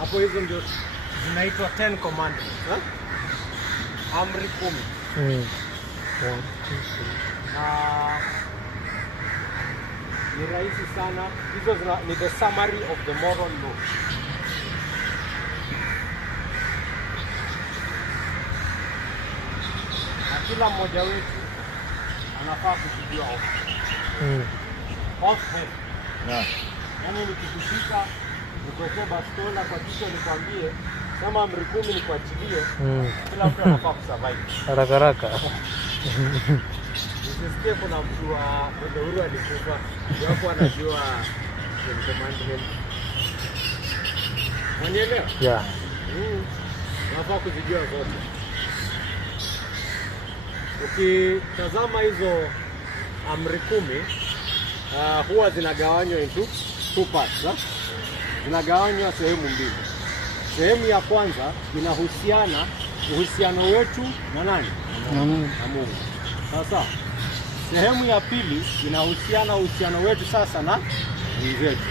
Hapo hizo ndio zinaitwa 10 commandments. Amri 10. Ni rahisi sana. Hizo ni the summary of the moral law. Na kila mmoja wetu anafaa kujua off. Yaani nikikushika nikuwekee bastola kwa kichwa nikwambie kama amri 10 nikuachilie, kila mtu anafaa kusurvive haraka. Nisisikie kuna mtu wa Uhuru alikufa hapo anajua the commandment. Unielewa? Yeah. Unafaa kuzijua zote. Ukitazama hizo amri 10 huwa zinagawanywa into 2 parts. Zinagawanywa sehemu mbili. Sehemu ya kwanza inahusiana uhusiano wetu na nani? Na Mungu. Sasa sehemu ya pili inahusiana uhusiano wetu sasa na wenzetu.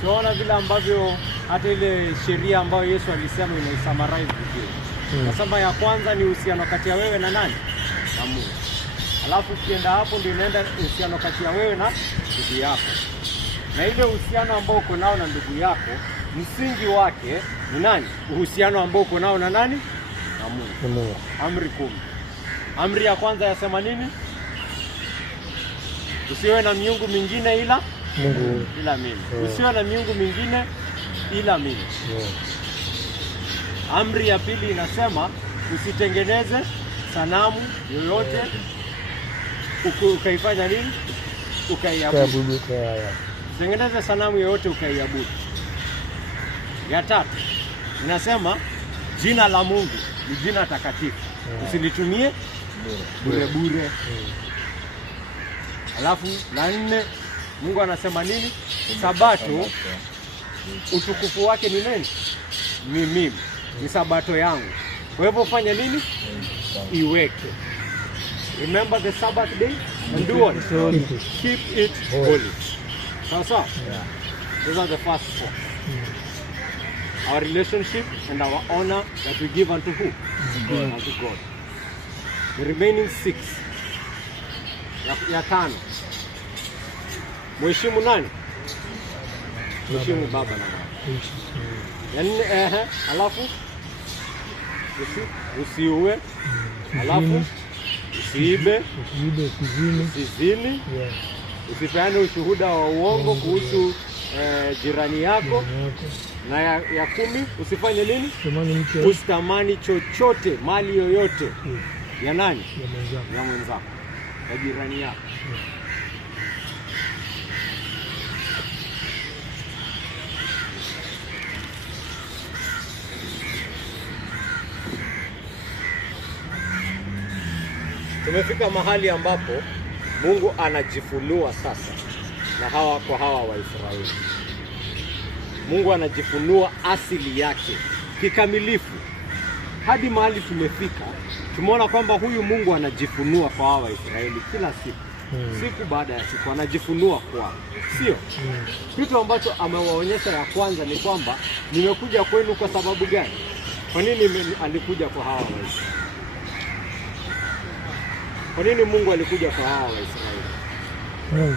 Tunaona vile ambavyo hata ile sheria ambayo Yesu alisema inaisummarize vizuri. Nasema ya kwanza ni uhusiano kati ya wewe na nani? Na Mungu. Alafu ukienda hapo ndio inaenda uhusiano kati ya wewe na ndugu yako. Na ile uhusiano ambao uko nao na ndugu yako, msingi wake ni nani? Uhusiano ambao uko nao na nani? Na Mungu. Amri 10. Amri ya kwanza yasema nini? Usiwe na miungu mingine ila Mungu. Ila mimi. Usiwe na miungu mingine ila mimi. Amri ya pili inasema usitengeneze sanamu yoyote ukaifanya nini? Ukaiabudu. Tengeneza sanamu yoyote ukaiabudu. Ya tatu inasema jina la Mungu ni jina takatifu. Usilitumie bure. Alafu la 4 Mungu anasema nini? Sabato utukufu wake ni nini? Ni mimi. Ni sabato yangu. Kwa hivyo fanya nini? Iweke. Remember the Sabbath day and do what? Keep it holy. Sasa? Those are the first 4. Our relationship and our honor that we give unto who? Unto God. The remaining 6. Ya 5. Mheshimu nani? Mheshimu baba na mama. Yaani alafu usiue. Alafu usiibe, usizini, usipeane ushuhuda wa uongo kuhusu jirani yako. Na ya 10 usifanye nini? Usitamani chochote, mali yoyote ya nani? Ya mwenzako, ya jirani yako. Tumefika mahali ambapo Mungu anajifunua sasa na hawa Waisraeli. Mungu anajifunua asili yake kikamilifu. Hadi mahali tumefika, tumeona kwamba huyu Mungu anajifunua kwa hawa Waisraeli kila siku. Siku baada ya siku anajifunua kwao. Sio? Kitu ambacho amewaonyesha ya kwanza ni kwamba nimekuja kwenu kwa sababu gani? Kwa nini alikuja kwa hawa Waisraeli? Kwa nini Mungu alikuja kwa hawa Waisraeli?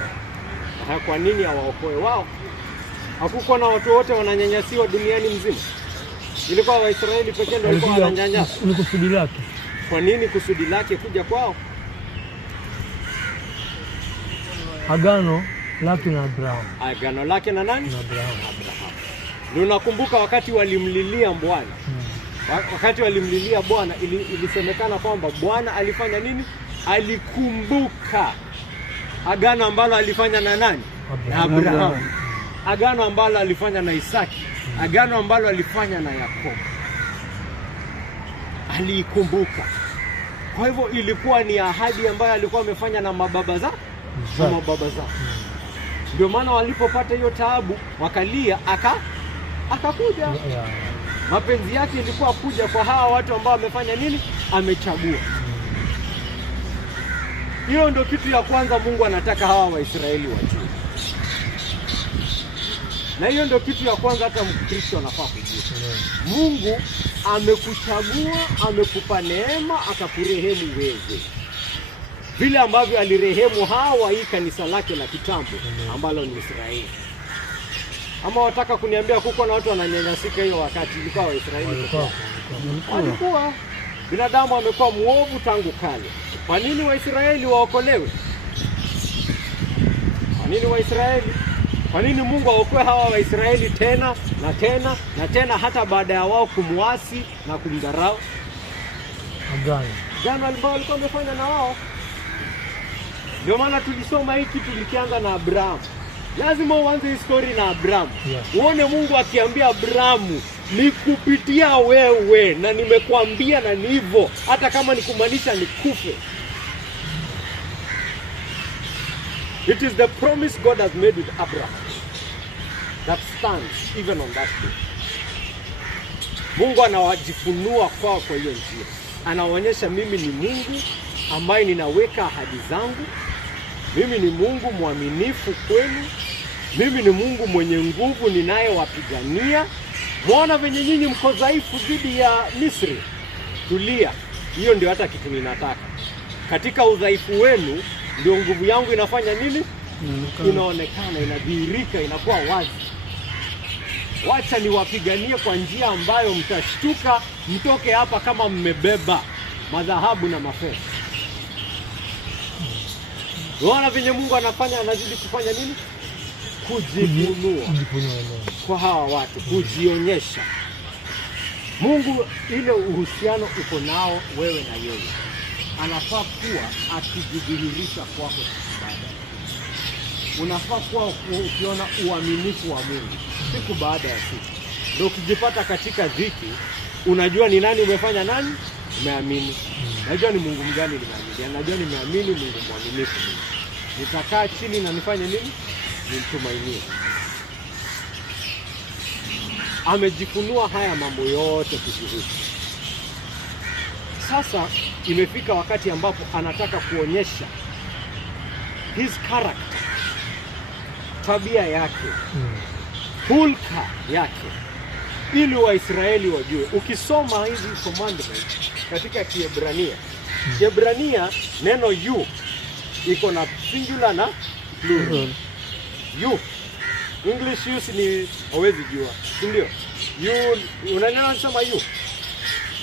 Kwa nini awaokoe wao? Hakukuwa na watu wote wananyanyasiwa duniani mzima. Ilikuwa Waisraeli pekee ndio walikuwa wananyanyaswa. Ni kusudi lake. Kwa nini kusudi lake kuja kwao? Agano lake na Abraham. Agano lake na nani? Na Abraham. Ndio nakumbuka wakati walimlilia Bwana. Wakati walimlilia Bwana ilisemekana kwamba Bwana alifanya nini? Alikumbuka agano ambalo alifanya na nani? Na Abraham. Agano ambalo alifanya na Isaki. Agano ambalo alifanya na Yakobo. Alikumbuka. Kwa hivyo ilikuwa ni ahadi ambayo alikuwa amefanya na mababa zao. Ndio maana walipopata hiyo taabu wakalia akakuja. Mapenzi yake ilikuwa kuja kwa hawa watu ambao wamefanya nini? Amechagua. Hiyo ndio kitu ya kwanza Mungu anataka hawa Waisraeli wajue. Na hiyo ndio kitu ya kwanza hata Mkristo anafaa kujua. Mungu amekuchagua, amekupa neema, akakurehemu wewe. Vile ambavyo alirehemu Hawa, hii kanisa lake la kitambo ambalo ni Israeli. Ama wataka kuniambia kuko na watu wananyanyasika hiyo wakati ilikuwa Waisraeli? Walikuwa. Binadamu amekuwa muovu tangu kale. Kwa nini Waisraeli waokolewe? Kwa nini Waisraeli? Kwa nini Mungu aokoe hawa Waisraeli tena na tena na tena hata baada ya wao kumwasi na kumdharau? Agano ambao walikuwa wamefanya na wao. Ndio maana tulisoma hiki tulikianza na Abraham. Lazima uanze hii story na Abraham. Uone Mungu akiambia Abraham, nikupitia wewe na nimekuambia na ni hivyo, hata kama nikumaanisha nikufe. It is the promise God has made with Abraham that stands even on that day. Mungu anawajifunua kwa hiyo njia. Anaonyesha mimi ni Mungu ambaye ninaweka ahadi zangu. Mimi ni Mungu mwaminifu kwenu. Mimi ni Mungu mwenye nguvu ninayewapigania. Muona venye nyinyi mko dhaifu dhidi ya Misri. Tulia. Hiyo ndio hata kitu ninataka. Katika udhaifu wenu ndio nguvu yangu inafanya nini? Inaonekana, inadhihirika, inakuwa wazi. Wacha niwapiganie kwa njia ambayo mtashtuka, mtoke hapa kama mmebeba madhahabu na mafedha. Unaona venye Mungu anafanya, anazidi kufanya nini? Kujifunua kwa hawa watu, kujionyesha. Mungu ile uhusiano uko nao wewe na yeye, anafaa kuwa akijidhihirisha kwako baadaye. Unafaa kuwa ukiona uaminifu wa Mungu siku baada ya siku. Ndio ukijipata katika dhiki, unajua ni nani umefanya nani? Umeamini. Najua ni Mungu mgani nimeamini. Najua nimeamini Mungu mwaminifu. Nitakaa chini na nifanye nini? Nimtumainie. Amejifunua haya mambo yote kujihusu. Sasa imefika wakati ambapo anataka kuonyesha his character, tabia yake, hulka yake, ili Waisraeli wajue. Ukisoma hizi commandments katika Kiebrania, Kiebrania neno you iko na singular na plural. You English use ni hawezi jua, si ndio? You unanena kusema you,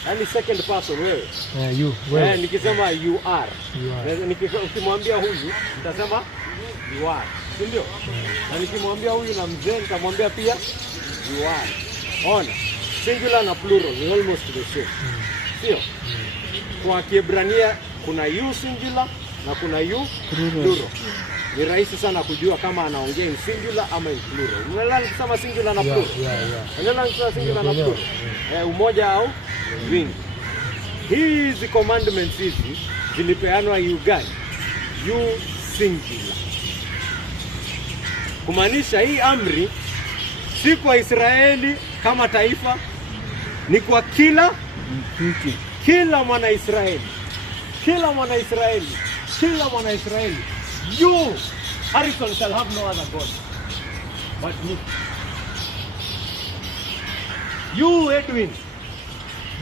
yani second person wewe. You wewe. Nikisema you are. Nikimwambia huyu nitasema you are, si ndio? Na nikimwambia huyu na mzee nitamwambia pia you are. Ona, singular na plural ni almost the same. Sio? Kwa Kiebrania kuna you singular na kuna you plural. Ni rahisi sana kujua kama anaongea in singular ama in plural. Unaelewa nikisema singular na plural? Unaelewa nikisema singular na plural? Umoja au wingi. Hizi commandments hizi zilipeanwa you gani? You singular. Kumaanisha hii amri si kwa Israeli kama taifa, ni kwa kila mwana Israeli. Kila mwana Israeli. Kila mwana Israeli. You, Harrison, shall have no other God but me. You, Edwin,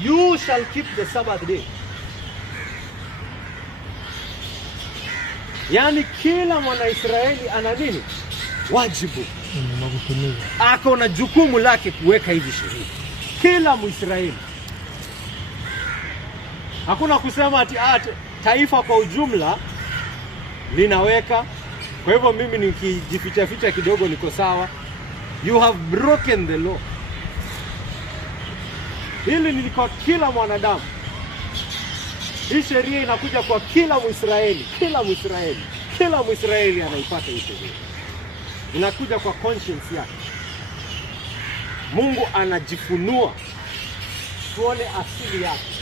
you shall keep the Sabbath day. Yani kila mwana Israeli ana nini? Wajibu. Ako na jukumu lake kuweka hizi sheria. Kila Mwisraeli. Hakuna kusema ati taifa kwa ujumla linaweka, kwa hivyo mimi nikijificha kidogo niko sawa. You have broken the law. Hili ni kwa kila mwanadamu. Hii sheria inakuja kwa kila Mwisraeli. Kila Mwisraeli anaipata hii sheria. Inakuja kwa conscience yake. Mungu anajifunua tuone asili yake.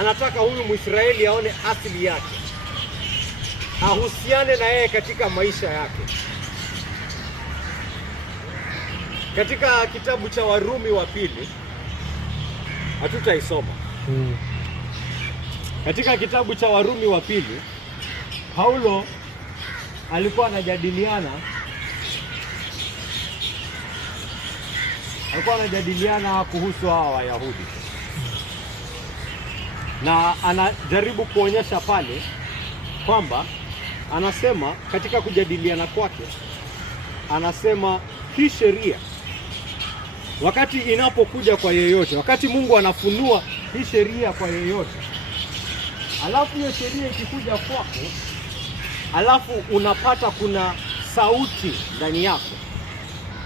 Anataka huyu Mwisraeli aone asili yake, ahusiane na yeye katika maisha yake. Katika kitabu cha Warumi wa pili, hatutaisoma. Katika kitabu cha Warumi wa pili, Paulo alikuwa anajadiliana Walikuwa wanajadiliana kuhusu hawa Wayahudi, na anajaribu kuonyesha pale kwamba anasema katika kujadiliana kwake, anasema hii sheria wakati inapokuja kwa yeyote, wakati Mungu anafunua hii sheria kwa yeyote, alafu hiyo sheria ikikuja kwako, alafu unapata kuna sauti ndani yako,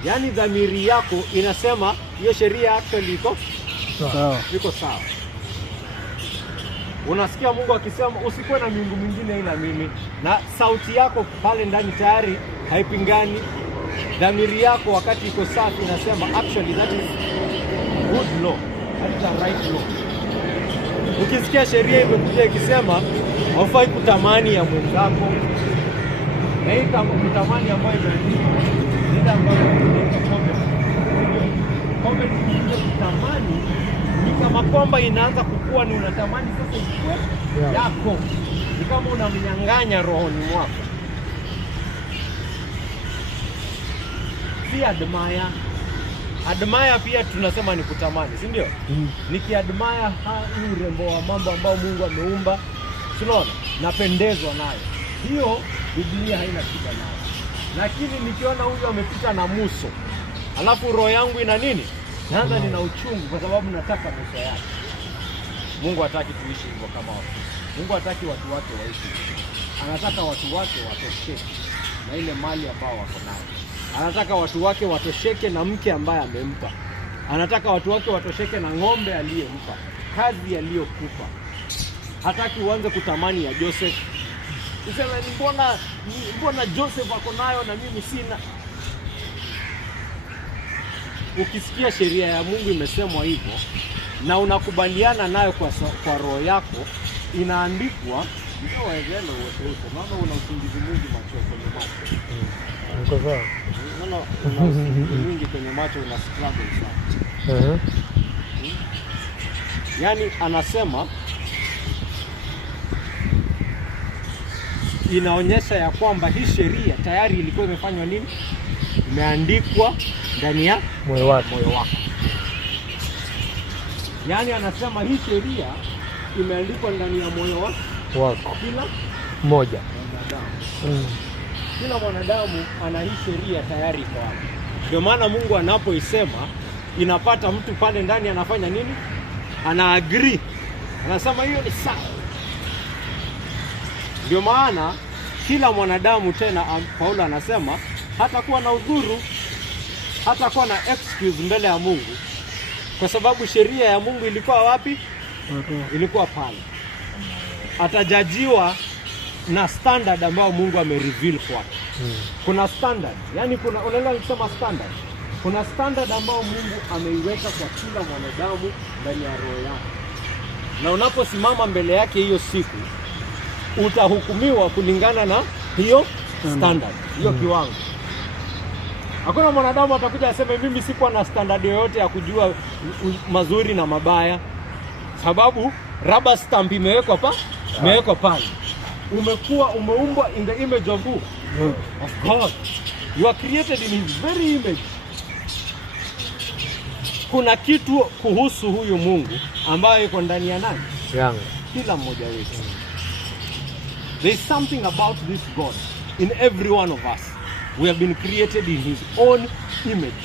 yaani dhamiri yako inasema hiyo sheria actually iko sawa. Unasikia Mungu akisema usikuwe na miungu mingine ila mimi, na sauti yako pale ndani tayari haipingani. Dhamiri yako wakati iko safi inasema actually that is good law, that is the right law. Ukisikia sheria imekuja ikisema haufai kutamani ya mwenzako, na hii kama kutamani ambayo imeandikwa ndio ambayo kutamani ni kama kwamba inaanza kukua, ni unatamani sasa ikue yako, ni kama unamnyang'anya rohoni mwako. Si admire. Admire pia tunasema ni kutamani, si ndio? Nikiadmire hii urembo wa mambo ambao Mungu ameumba, unaona, napendezwa nayo. Hiyo Biblia haina shida nayo. Lakini nikiona huyu amepita na muso, alafu roho yangu ina nini? Naanza nina uchungu kwa sababu nataka muso yake. Mungu hataki tuishi hivyo kama watu. Mungu hataki watu wake waishi. Anataka watu wake watosheke na ile mali ambao wako nayo. Anataka watu wake watosheke na mke ambaye amempa. Anataka watu wake watosheke na ng'ombe aliyempa, kazi aliyokupa. Hataki uanze kutamani ya Joseph. Useme mbona Joseph ako nayo na mimi sina. Ukisikia sheria ya Mungu imesemwa hivyo na unakubaliana nayo kwa roho yako, inaandikwa, ndio waelewe wote. Mama una usingizi mwingi macho kwenye macho. Uko sawa? Una usingizi mwingi kwenye macho, una struggle sana. Yaani anasema inaonyesha ya kwamba hii sheria tayari ilikuwa imefanywa nini? Imeandikwa ndani ya moyo wako. Yaani anasema hii sheria imeandikwa ndani ya moyo wako. Kila mmoja. Kila mwanadamu ana hii sheria tayari kwa wake. Ndio maana Mungu anapoisema inapata mtu pale ndani anafanya nini? Ana agree. Anasema hiyo ni sawa. Ndio maana kila mwanadamu tena Paulo anasema hatakuwa na udhuru, hatakuwa na excuse mbele ya Mungu, kwa sababu sheria ya Mungu ilikuwa wapi? Ilikuwa pale. Atajajiwa na standard ambao Mungu amereveal kwake. Kuna standard, yani unaelewa nikisema standard. Kuna standard ambao Mungu ameiweka kwa kila mwanadamu ndani ya roho yake. Na unaposimama mbele yake hiyo siku, utahukumiwa kulingana na hiyo standard, hiyo kiwango. Hakuna mwanadamu atakuja aseme mimi sikuwa na standard yoyote ya kujua mazuri na mabaya, sababu rubber stamp imewekwa pale. Umeumbwa in the image of who? Of God. You are created in his very image. Kuna kitu kuhusu huyu Mungu ambaye yuko ndani ya nani? Yangu. Kila mmoja wetu. There is something about this God in every one of us. We have been created in his own image.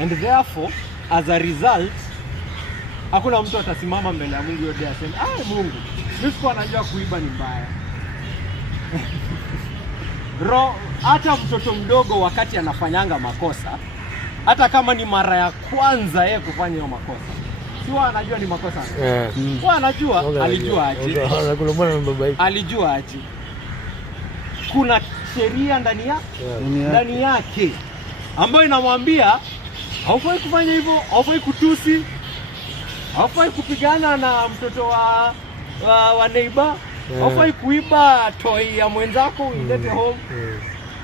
And therefore, as a result, hakuna mtu atasimama mbele ya Mungu yote aseme, Mungu, mimi sikuwa najua kuiba ni mbaya. Hata mtoto mdogo wakati anafanyanga makosa, hata kama ni mara ya kwanza yeye kufanya hiyo makosa, siwa anajua ni makosa. Anajua, alijua aje. Kuna sheria ndani yake ambayo inamwambia haufai kufanya hivyo, haufai kutusi, haufai kupigana na mtoto wa neighbor, haufai kuiba toy ya mwenzako ulete home.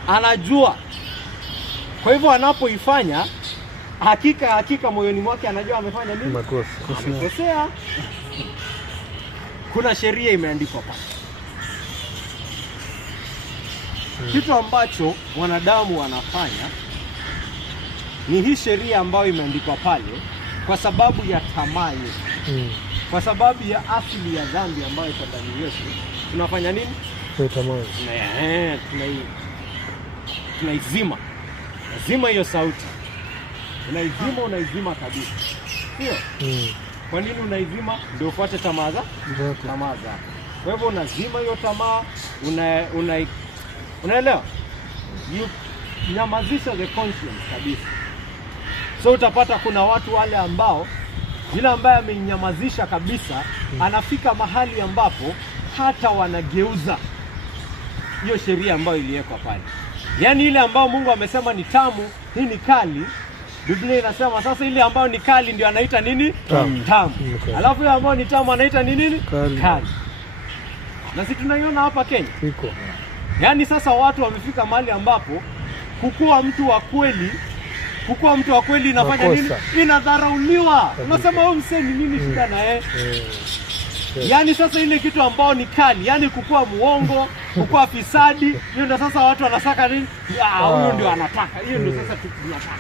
Anajua. Kwa hivyo anapoifanya, hakika moyoni mwake anajua amefanya nini? Makosa. Amekosea. Kuna sheria imeandikwa pale. Kitu ambacho wanadamu wanafanya ni hii sheria ambayo imeandikwa pale kwa sababu ya tamaa yetu. Kwa sababu ya asili ya dhambi ambayo iko ndani yetu. Tunafanya nini? Tunaizima. Lazima hiyo sauti. Unaizima kabisa. Sio? Kwa nini unaizima? Ndio ufuate tamaa zako. Kwa hivyo unazima hiyo tamaa, unaelewa? You nyamazisha the conscience kabisa. So utapata kuna watu wale ambao yule ambaye amenyamazisha kabisa anafika mahali ambapo hata wanageuza hiyo sheria ambayo iliwekwa pale. Yaani ile ambayo Mungu amesema ni tamu, hii ni kali. Biblia inasema sasa ile ambayo ni kali ndio anaita nini? Tamu. Alafu ile ambayo ni tamu anaita ni nini? Kali. Na sisi tunaiona hapa Kenya. Iko. Yaani sasa watu wamefika mahali ambapo kukuwa mtu wa kweli inafanya nini? Inadharauliwa. Unasema wewe msee ni nini shida na yeye? Yaani sasa ile kitu ambao ni kali, yaani kukuwa muongo, kukuwa fisadi, hiyo ndio sasa watu wanasaka nini? Huyo ndio anataka. Hiyo ndio sasa tunataka.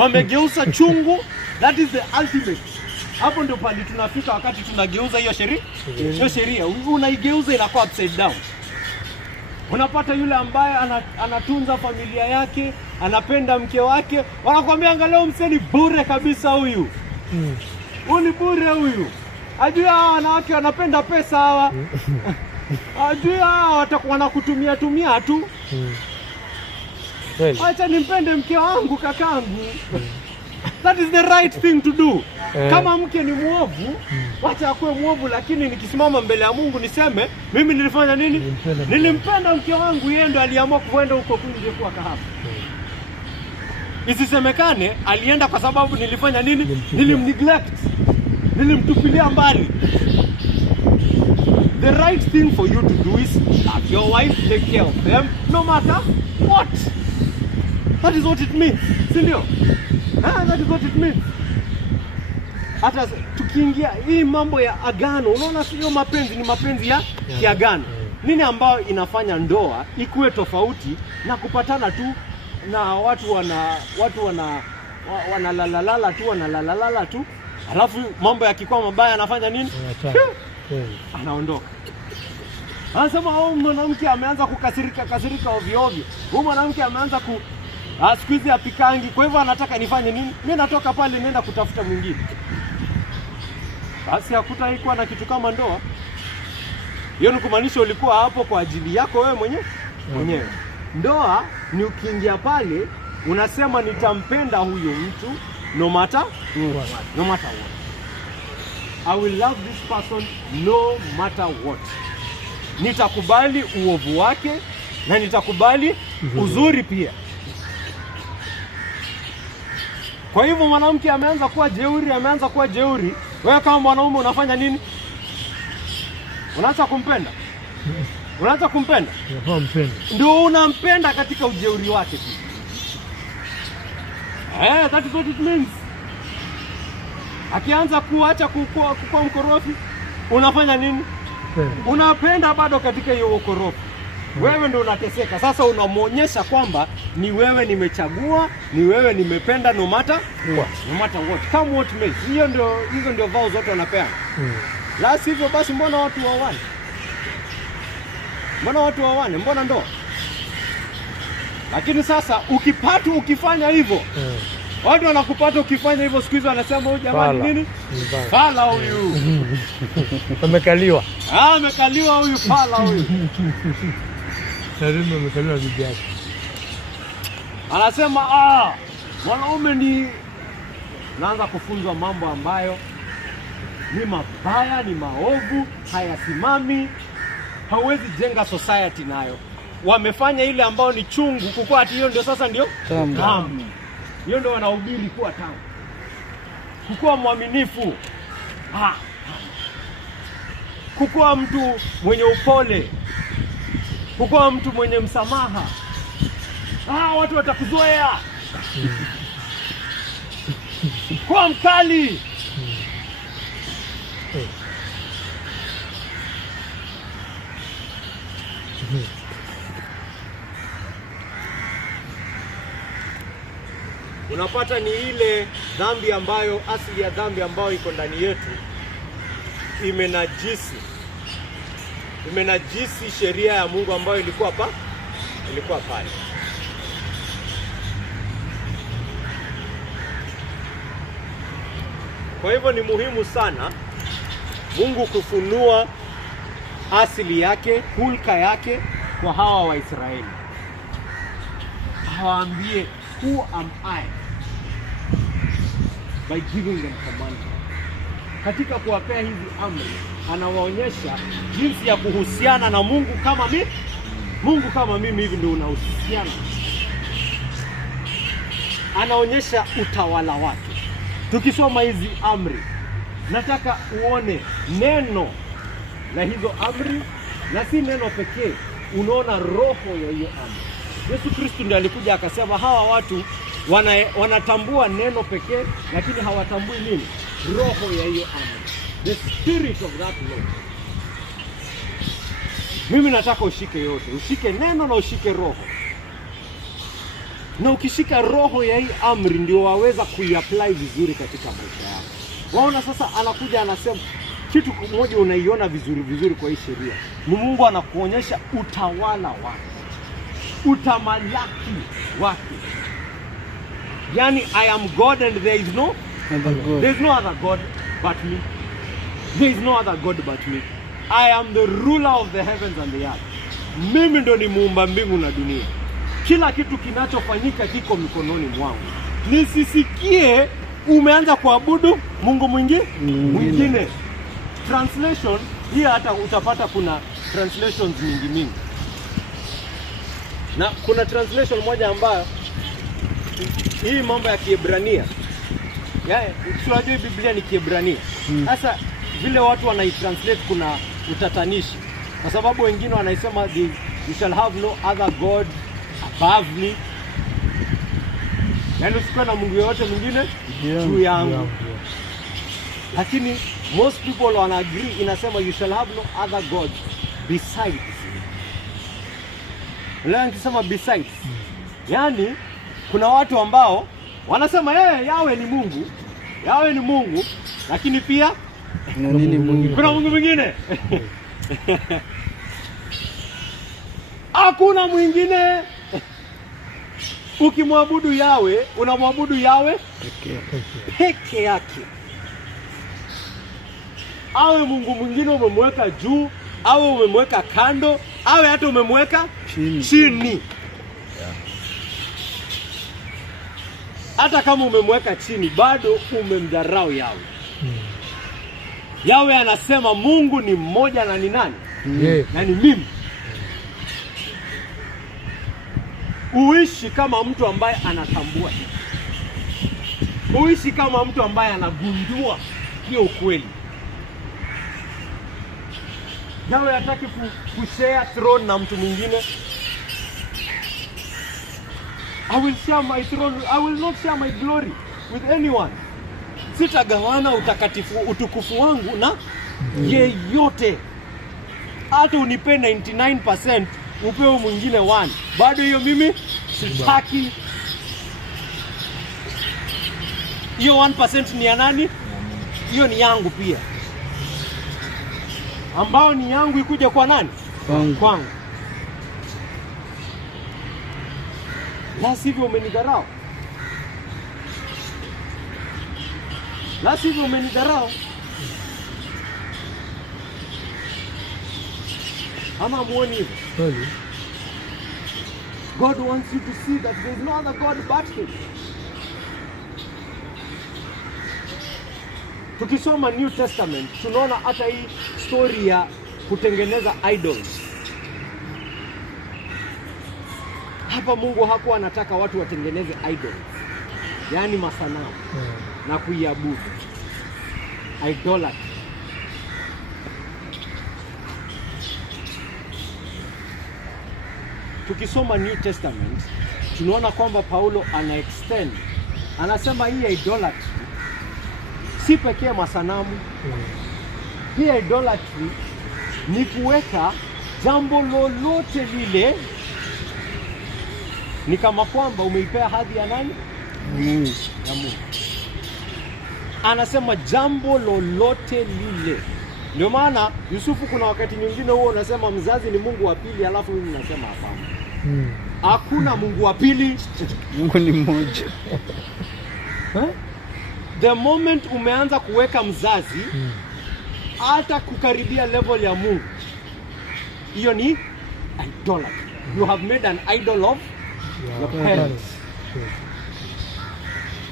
Wamegeuza chungu, that is the ultimate. Hapo ndio pale tunafika wakati tunageuza hiyo sheria. Hiyo sheria unaigeuza inakuwa upside down. Unapata yule ambaye anatunza familia yake, anapenda mke wake, wanakuambia angalau mseni bure kabisa huyu. Huyu ni bure huyu. Ajua hawa wanawake wanapenda pesa hawa. Ajua hawa watakuwa wanakutumia tu. Acha nimpende mke wangu kakangu. That is the right thing to do. Kama mke ni muovu, wacha akuwe muovu, lakini nikisimama mbele ya Mungu niseme mimi nilifanya nini? Nilimpenda mke wangu, yeye ndo aliamua kwenda huko nje kuwa kahaba. Isisemekane alienda kwa sababu nilifanya nini? Nilimneglect. Nilimtupilia mbali. The right thing for you to do is have your wife take care of them no matter what. That is what it means. Si ndio? That is what it means. Hata tukiingia hii mambo ya agano, unaona sio mapenzi, ni mapenzi ya kiagano. Nini ambayo inafanya ndoa ikuwe tofauti na kupatana tu na watu wanalalala tu. Alafu mambo yakikuwa mabaya anafanya nini? Anaondoka. Anasema mwanamke ameanza kukasirika ovyo. Huyu mwanamke ameanza siku hizi apikangi, kwa hivyo anataka nifanye nini? Mimi natoka pale nenda kutafuta mwingine. Basi hakutaikuwa na kitu kama ndoa. Hiyo ni kumaanisha ulikuwa hapo kwa ajili yako wewe mwenyewe. Ndoa ni ukiingia pale unasema nitampenda huyu mtu no matter what. I will love this person no matter what. Nitakubali uovu wake na nitakubali uzuri pia. Kwa hivyo mwanamke ameanza kuwa jeuri, wewe kama mwanaume unafanya nini? Unaanza kumpenda? Ndio unampenda katika ujeuri wake pia. That is what it means. Akianza kuacha kukua mkorofi, unafanya nini? Unapenda bado katika hiyo ukorofi. Wewe ndio unateseka. Sasa unamuonyesha kwamba ni wewe nimechagua, ni wewe nimependa no matter what. Come what may. Hizo ndio vows zote wanapeana. La sivyo basi mbona watu wawane? Mbona ndoa? Lakini sasa ukifanya hivyo, watu wanakupata ukifanya hivyo, siku hizo wanasema huyu jamani nini? Fala huyu. Amekaliwa. Amekaliwa huyu fala huyu. Lazima amekaliwa bibi yake. Anasema wanaume ni naanza kufunzwa mambo ambayo ni mabaya, ni maovu, hayasimami, hauwezi jenga society nayo. Wamefanya ile ambao ni chungu kukua ati hiyo ndio sasa ndio tamu. Hiyo ndio wanahubiri kuwa tamu. Kukua mwaminifu. Kukua mtu mwenye upole. Kukua mtu mwenye msamaha. Watu watakuzoea. Kuwa mkali. unapata ni ile dhambi ambayo, asili ya dhambi ambayo iko ndani yetu imenajisi sheria ya Mungu ambayo ilikuwa pale. Kwa hivyo ni muhimu sana Mungu kufunua asili yake, hulka yake kwa hawa Waisraeli. Hawaambie, who am I? By giving them commandments. Katika kuwapea hizi amri, anawaonyesha jinsi ya kuhusiana na Mungu kama mimi. Mungu kama mimi hivi ndio unahusiana. Anaonyesha utawala wake. Tukisoma hizi amri, nataka uone neno la hizo amri, na si neno pekee, unaona roho ya hiyo amri. Yesu Kristo ndiye alikuja akasema hawa watu wanatambua neno pekee, lakini hawatambui nini? Roho ya hiyo amri. The spirit of that law. Mimi nataka ushike yote, ushike neno na ushike roho. Na ukishika roho ya hii amri ndio waweza kuiapply vizuri katika maisha yako. Waona sasa anakuja anasema kitu kimoja unaiona vizuri kwa hii sheria. Mungu anakuonyesha utawala wake. Utamalaki wake. Yani, I am God and there is no other God. There is no other God but me. There is no other God but me. I am the ruler of the heavens and the earth. Mimi ndo ni muumba mbingu na dunia. Kila kitu kinachofanyika kiko mikononi mwangu. Nisisikie umeanza kuabudu Mungu mwingine. Translation hii hata utapata kuna translations mingi. Na kuna translation moja ambayo hii mambo ya Kiebrania. Tunajua Biblia ni Kiebrania. Sasa vile watu wanaitranslate kuna utatanishi. Kwa sababu wengine wanaisema you shall have no other God above me. Yaani usikuwe na Mungu yote mwingine juu yangu. Lakini most people wana agree inasema you shall have no other God besides me. Leo nikisema besides, yani kuna watu ambao wanasema Yawe ni Mungu. Yawe ni Mungu, lakini pia kuna Mungu mwingine. Hakuna mwingine. Ukimwabudu Yawe, unamwabudu Yawe peke yake. Awe Mungu mwingine umemweka juu, awe umemweka kando, awe hata umemweka chini. Hata kama umemweka chini, bado umemdharau Yawe. Yawe anasema Mungu ni mmoja na ni nani? Na ni mimi. Uishi kama mtu ambaye anatambua. Uishi kama mtu ambaye anagundua hiyo ukweli. Yawe hataki kushare throne na mtu mwingine. I will share my throne. I will not share my glory with anyone. Sitagawana utukufu wangu na yeyote. Hata unipe 99%, upewe mwingine 1. Bado hiyo mimi sitaki. Hiyo 1% ni ya nani? Hiyo ni yangu pia. Ambao ni yangu ikuja kwa nani? Kwangu. La sivyo umenidharau. La sivyo umenidharau. Ama muoni hivyo? God wants you to see that there is no other God but him. Tukisoma New Testament, tunaona hata hii story ya kutengeneza idols. Hapa Mungu hakuwa anataka watu watengeneze idols. Yaani masanamu na kuiabudu. Idolatry. Tukisoma New Testament, tunaona kwamba Paulo ana-extend. Anasema hii idolatry si pekee masanamu. Hii idolatry ni kuweka jambo lolote lile ni kama kwamba umeipea hadhi ya nani? ya Mungu. Anasema jambo lolote lile. Ndio maana Yusufu, kuna wakati nyingine huo unasema mzazi ni Mungu wa pili, alafu mimi nasema hapana. Hakuna Mungu wa pili. Mungu ni mmoja. The moment umeanza kuweka mzazi hata kukaribia level ya Mungu, hiyo ni idolatry. You have made an idol of your parents.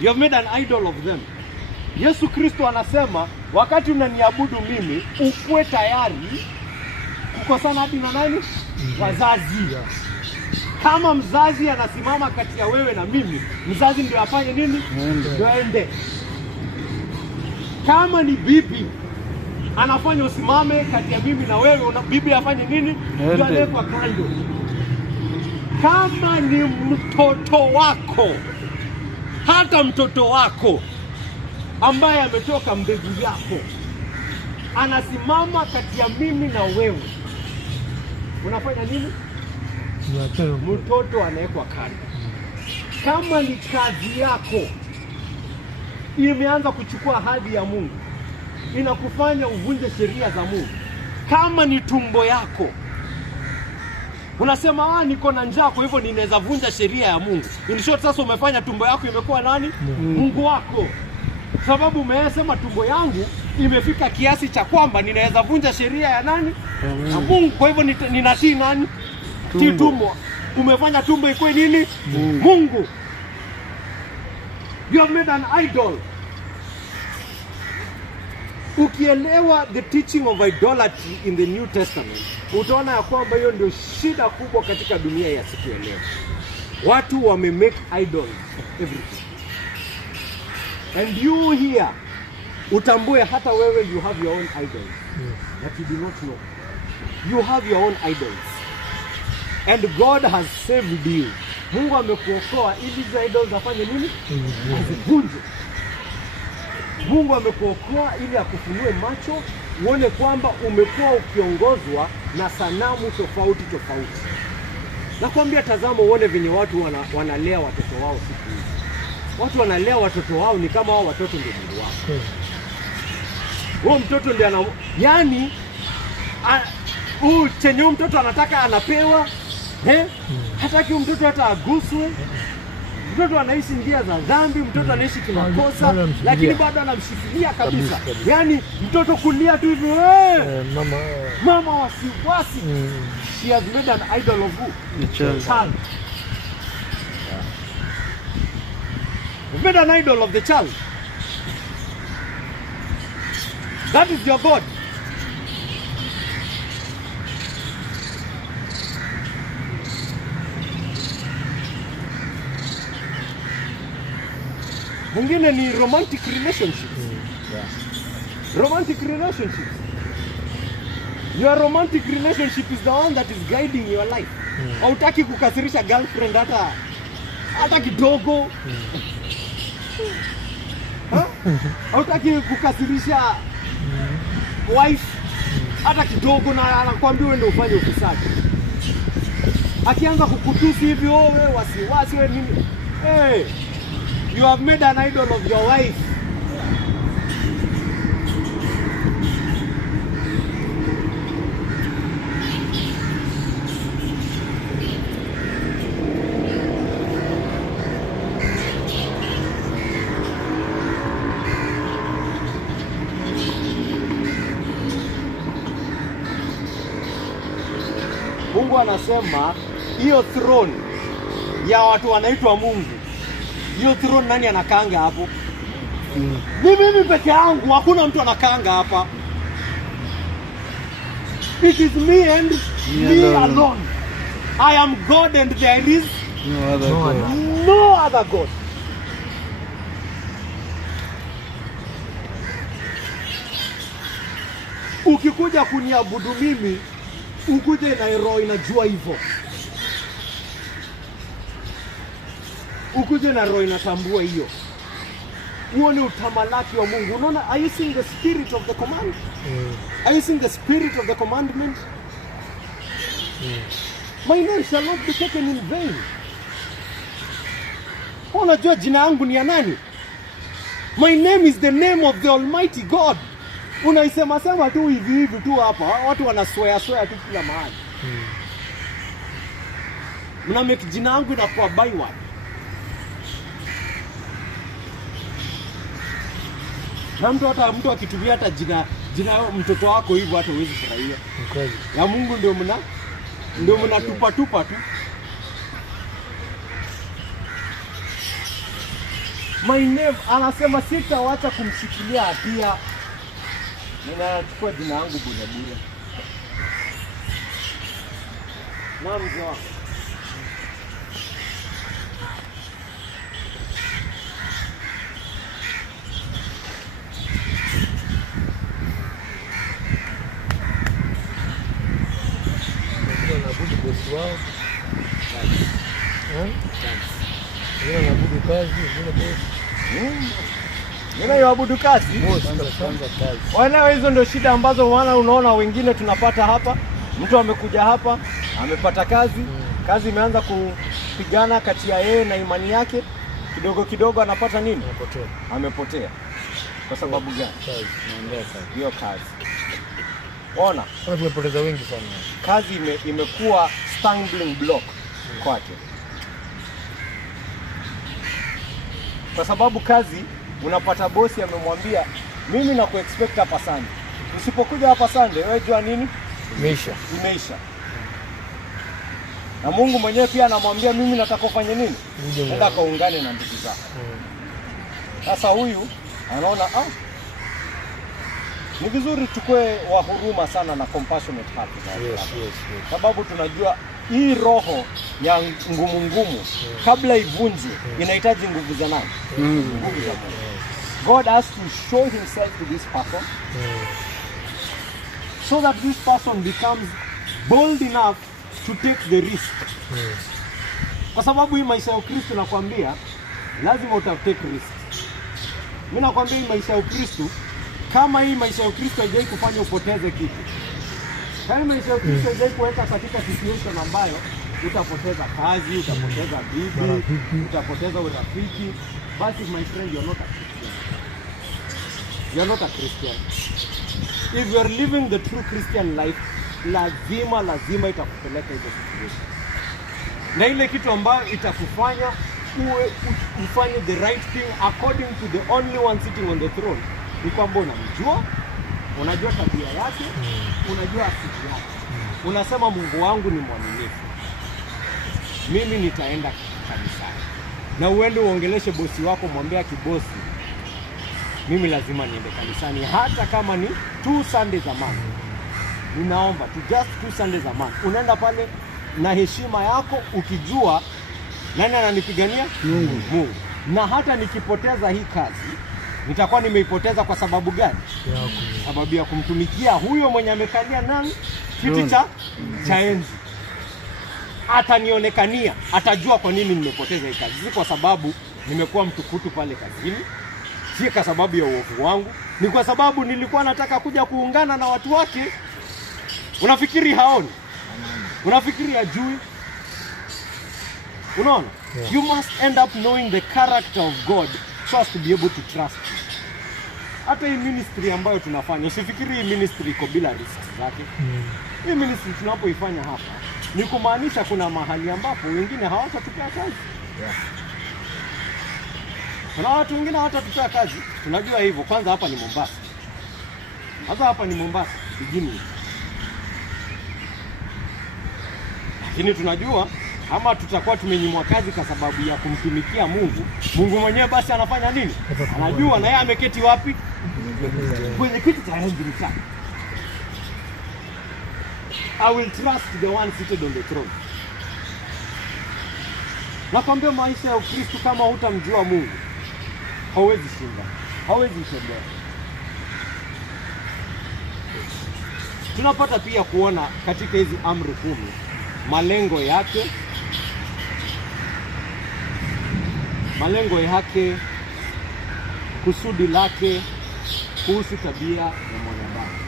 You have made an idol of them. Yesu Kristo anasema wakati unaniabudu mimi, ukuwe tayari kukosana hadi na nani? Wazazi. Kama mzazi anasimama kati ya wewe na mimi, mzazi ndio afanye nini? Ndio ende. Kama ni bibi anafanya usimame kati ya mimi na wewe, bibi afanye nini? Ndio alekwa kando. Kama ni mtoto wako, hata mtoto wako ambaye ametoka mbegu yako anasimama kati ya mimi na wewe, unafanya nini? Mtoto anawekwa kando. Kama ni kazi yako imeanza kuchukua ahadi ya Mungu, inakufanya uvunje sheria za Mungu. Kama ni tumbo yako unasema niko na njaa, kwa hivyo ninaweza vunja sheria ya Mungu. In short, sasa umefanya tumbo yako imekuwa nani? Mungu wako. Sababu umesema tumbo yangu imefika kiasi cha kwamba ninaweza vunja sheria ya nani? Ya Mungu. Kwa hivyo ninatii nani? Tii tumbo. Umefanya tumbo ikuwe nini? Mungu. You have made an idol. Ukielewa the teaching of idolatry in the New Testament, utaona ya kwamba hiyo ndio shida kubwa katika dunia ya siku ya leo. Watu wamemake idols everything. And you here, utambue hata wewe you have your own idols that you do not know. You have your own idols. And God has saved you. Mungu amekuokoa ili hizo idols afanye nini? Azivunje. Mungu amekuokoa ili akufunue macho, uone kwamba umekuwa ukiongozwa na sanamu tofauti tofauti. Nakwambia, tazama uone venye watu wanalea watoto wao siku hizi. Watu wanalea watoto wao ni kama hao watoto ndio Mungu wao. Huyo mtoto ndio yani chenye mtoto anataka anapewa. Hataki mtoto hata aguswe. Mtoto anaishi njia za dhambi, mtoto anaishi kimakosa, lakini bado anamshikilia kabisa. Yani mtoto kulia tu hivyo, mama wasiwasi. She has made an idol of who? The child. You've made an idol of the child. That is your God. Mwingine ni romantic relationships. Romantic relationships. Your romantic relationship is the one that is guiding your life. Hautaki kukasirisha girlfriend hata kidogo. Hautaki kukasirisha wife hata kidogo, na anakuambia wewe ndio ufanye ufisadi. Akianza kukutusi hivyo, wewe wasiwasi, wewe nini? You have made an idol of your wife. Mungu anasema hiyo throne ya watu wanaitwa Mungu, hiyo throne nani anakaanga hapo? Ni mimi peke yangu, hakuna mtu anakaanga hapa. It is me and me alone. I am God and there is no other God. Ukikuja kuniabudu mimi, ukuje na roho inajua hivyo. Ukuje na roho inatambua hiyo. Uone utamalaki wa Mungu. Unaona, are you seeing the spirit of the command? Are you seeing the spirit of the commandment? My name shall not be taken in vain. Unajua jina yangu ni ya nani? My name is the name of the Almighty God. Unaisema sema tu hivi tu hapa. Watu wanaswear tu kila mahali. Mna make jina yangu inakuwa byword. Na mtu akitumia hata jina mtoto wako hivyo hata huwezi furahia. Kweli. Ya Mungu ndio mnatupa tu. My name anasema sitaacha kumshikilia hatia. Ninachukua jina langu bure. Na mzee wangu. Wanaabudu bosi wao. Wanaabudu kazi, Ninaabudu kazi. kwanza kazi. Wanawe hizo ndio shida ambazo unaona wengine tunapata hapa. Mtu amekuja hapa, amepata kazi. Kazi imeanza kupigana kati ya yeye na imani yake. Kidogo anapata nini? Amepotea. Kwa sababu gani? Kazi. Hiyo kazi. Ona, Tumepoteza wengi sana. kazi imekuwa stumbling block kwake. Kwa sababu kazi unapata bosi amemwambia mimi na kuexpect hapa Sunday. Usipokuja hapa Sunday wewe jua nini? Imeisha. Na Mungu mwenyewe pia anamwambia mimi nataka ufanye nini? Nenda kaungane na ndugu zako. Sasa huyu anaona ni vizuri tukue wa huruma sana na compassionate heart. Yes. Sababu tunajua hii roho ya ngumu kabla ivunje inahitaji nguvu za nani? Nguvu za Mungu. God has to show himself to this person so that this person becomes bold enough to take the risk. Kwa sababu hii maisha ya Ukristo nakwambia lazima utatake risk. Mimi nakwambia hii maisha ya Ukristo, kama hii maisha ya Ukristo haijai kufanya upoteze kitu. Kama maisha ya Ukristo haijai kuweka katika situation ambayo utapoteza kazi, utapoteza bibi, utapoteza urafiki, basi my friend, you're not a Christian. You're not a Christian. If you're living the true Christian life, lazima itakupeleka hizo situation. Na ile kitu ambayo itakufanya ufanye the right thing according to the only one sitting on the throne ni kwamba unajua tabia yake, unajua asili yake. Unasema Mungu wangu ni mwaminifu, mimi nitaenda kanisani. Na uende uongeleshe bosi wako, mwambie kibosi, mimi lazima niende kanisani hata kama ni 2 Sundays a month. Ninaomba tu just 2 Sundays a month. Unaenda pale na heshima yako ukijua nani ananipigania? Mungu. Na hata nikipoteza hii kazi, nitakuwa nimeipoteza kwa sababu gani? Sababu ya kumtumikia huyo mwenye amekalia nani? Kiti cha enzi. Atanionekania, atajua kwa nini nimepoteza hii kazi. Si kwa sababu nimekuwa mtukutu pale kazini, si kwa sababu ya uovu wangu, ni kwa sababu nilikuwa nataka kuja kuungana na watu wake. Unafikiri haoni? Unafikiri hajui? Unaona? Yeah. You must end up knowing the character of God so as to be able to trust him. Hata hii ministry ambayo tunafanya, usifikiri hii ministry iko bila risks zake. Hii ministry tunapoifanya hapa ni kumaanisha kuna mahali ambapo wengine hawatatupea kazi. Yeah. Kuna watu wengine hawatatupea kazi. Tunajua hivyo. Kwanza hapa ni Mombasa. Hapa ni Mombasa begini. Lakini tunajua ama tutakuwa tumenyimwa kazi kwa sababu ya kumtumikia Mungu. Mungu mwenyewe basi anafanya nini? Anajua na yeye ameketi wapi? Kwenye kiti cha enzi chake. I will trust the one seated on the throne. Nakwambia maisha ya Ukristo kama hutamjua Mungu, hauwezi shinda. Hauwezi tembea. Tunapata pia kuona katika hizi amri 10 malengo yake, kusudi lake kuhusu tabia ya mwanadamu.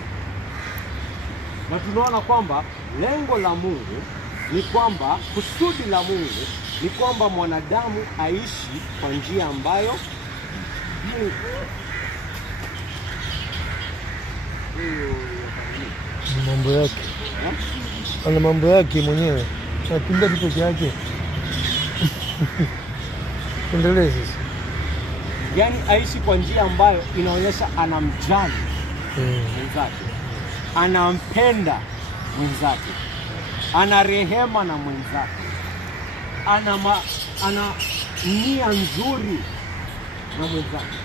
Na tunaona kwamba lengo la Mungu ni kwamba kusudi la Mungu ni kwamba mwanadamu aishi kwa njia ambayo mambo yake. Ana mambo yake mwenyewe. Anakimbia tu peke yake. Endelee sasa. Yaani aishi kwa njia ambayo inaonyesha anamjali mwenzake, anampenda mwenzake, ana rehema na mwenzake, ana nia nzuri na mwenzake,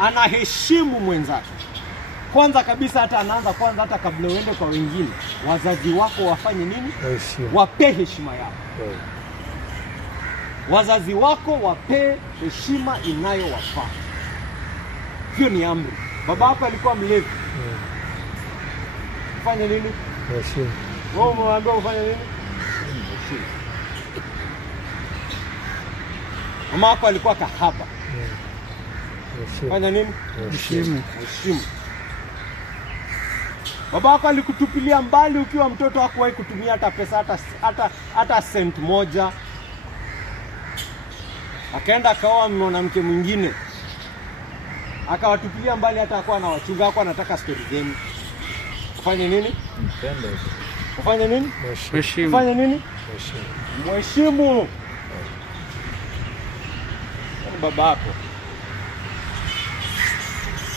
anaheshimu mwenzake. Kwanza kabisa hata anaanza kwanza, hata kabla uende kwa wengine, wazazi wako wafanye nini? Wape heshima yao. Wazazi wako wape heshima inayowafaa. Hiyo ni amri. Baba yako alikuwa mlevi. Ufanye nini? Heshima. Wewe umeambiwa ufanye nini? Heshima. Mama yako alikuwa kahaba. Fanya nini? Heshima. Heshima. Baba yako alikutupilia mbali ukiwa mtoto, hakuwahi kutumia hata pesa hata sent moja. Akaenda akaoa mwanamke mwingine, akawatupilia mbali, hata akawa na wachunga wako, anataka story zenu. Ufanye nini? Mpende. Ufanye nini? Heshima. Ufanye nini? Heshima. Mheshimu baba yako.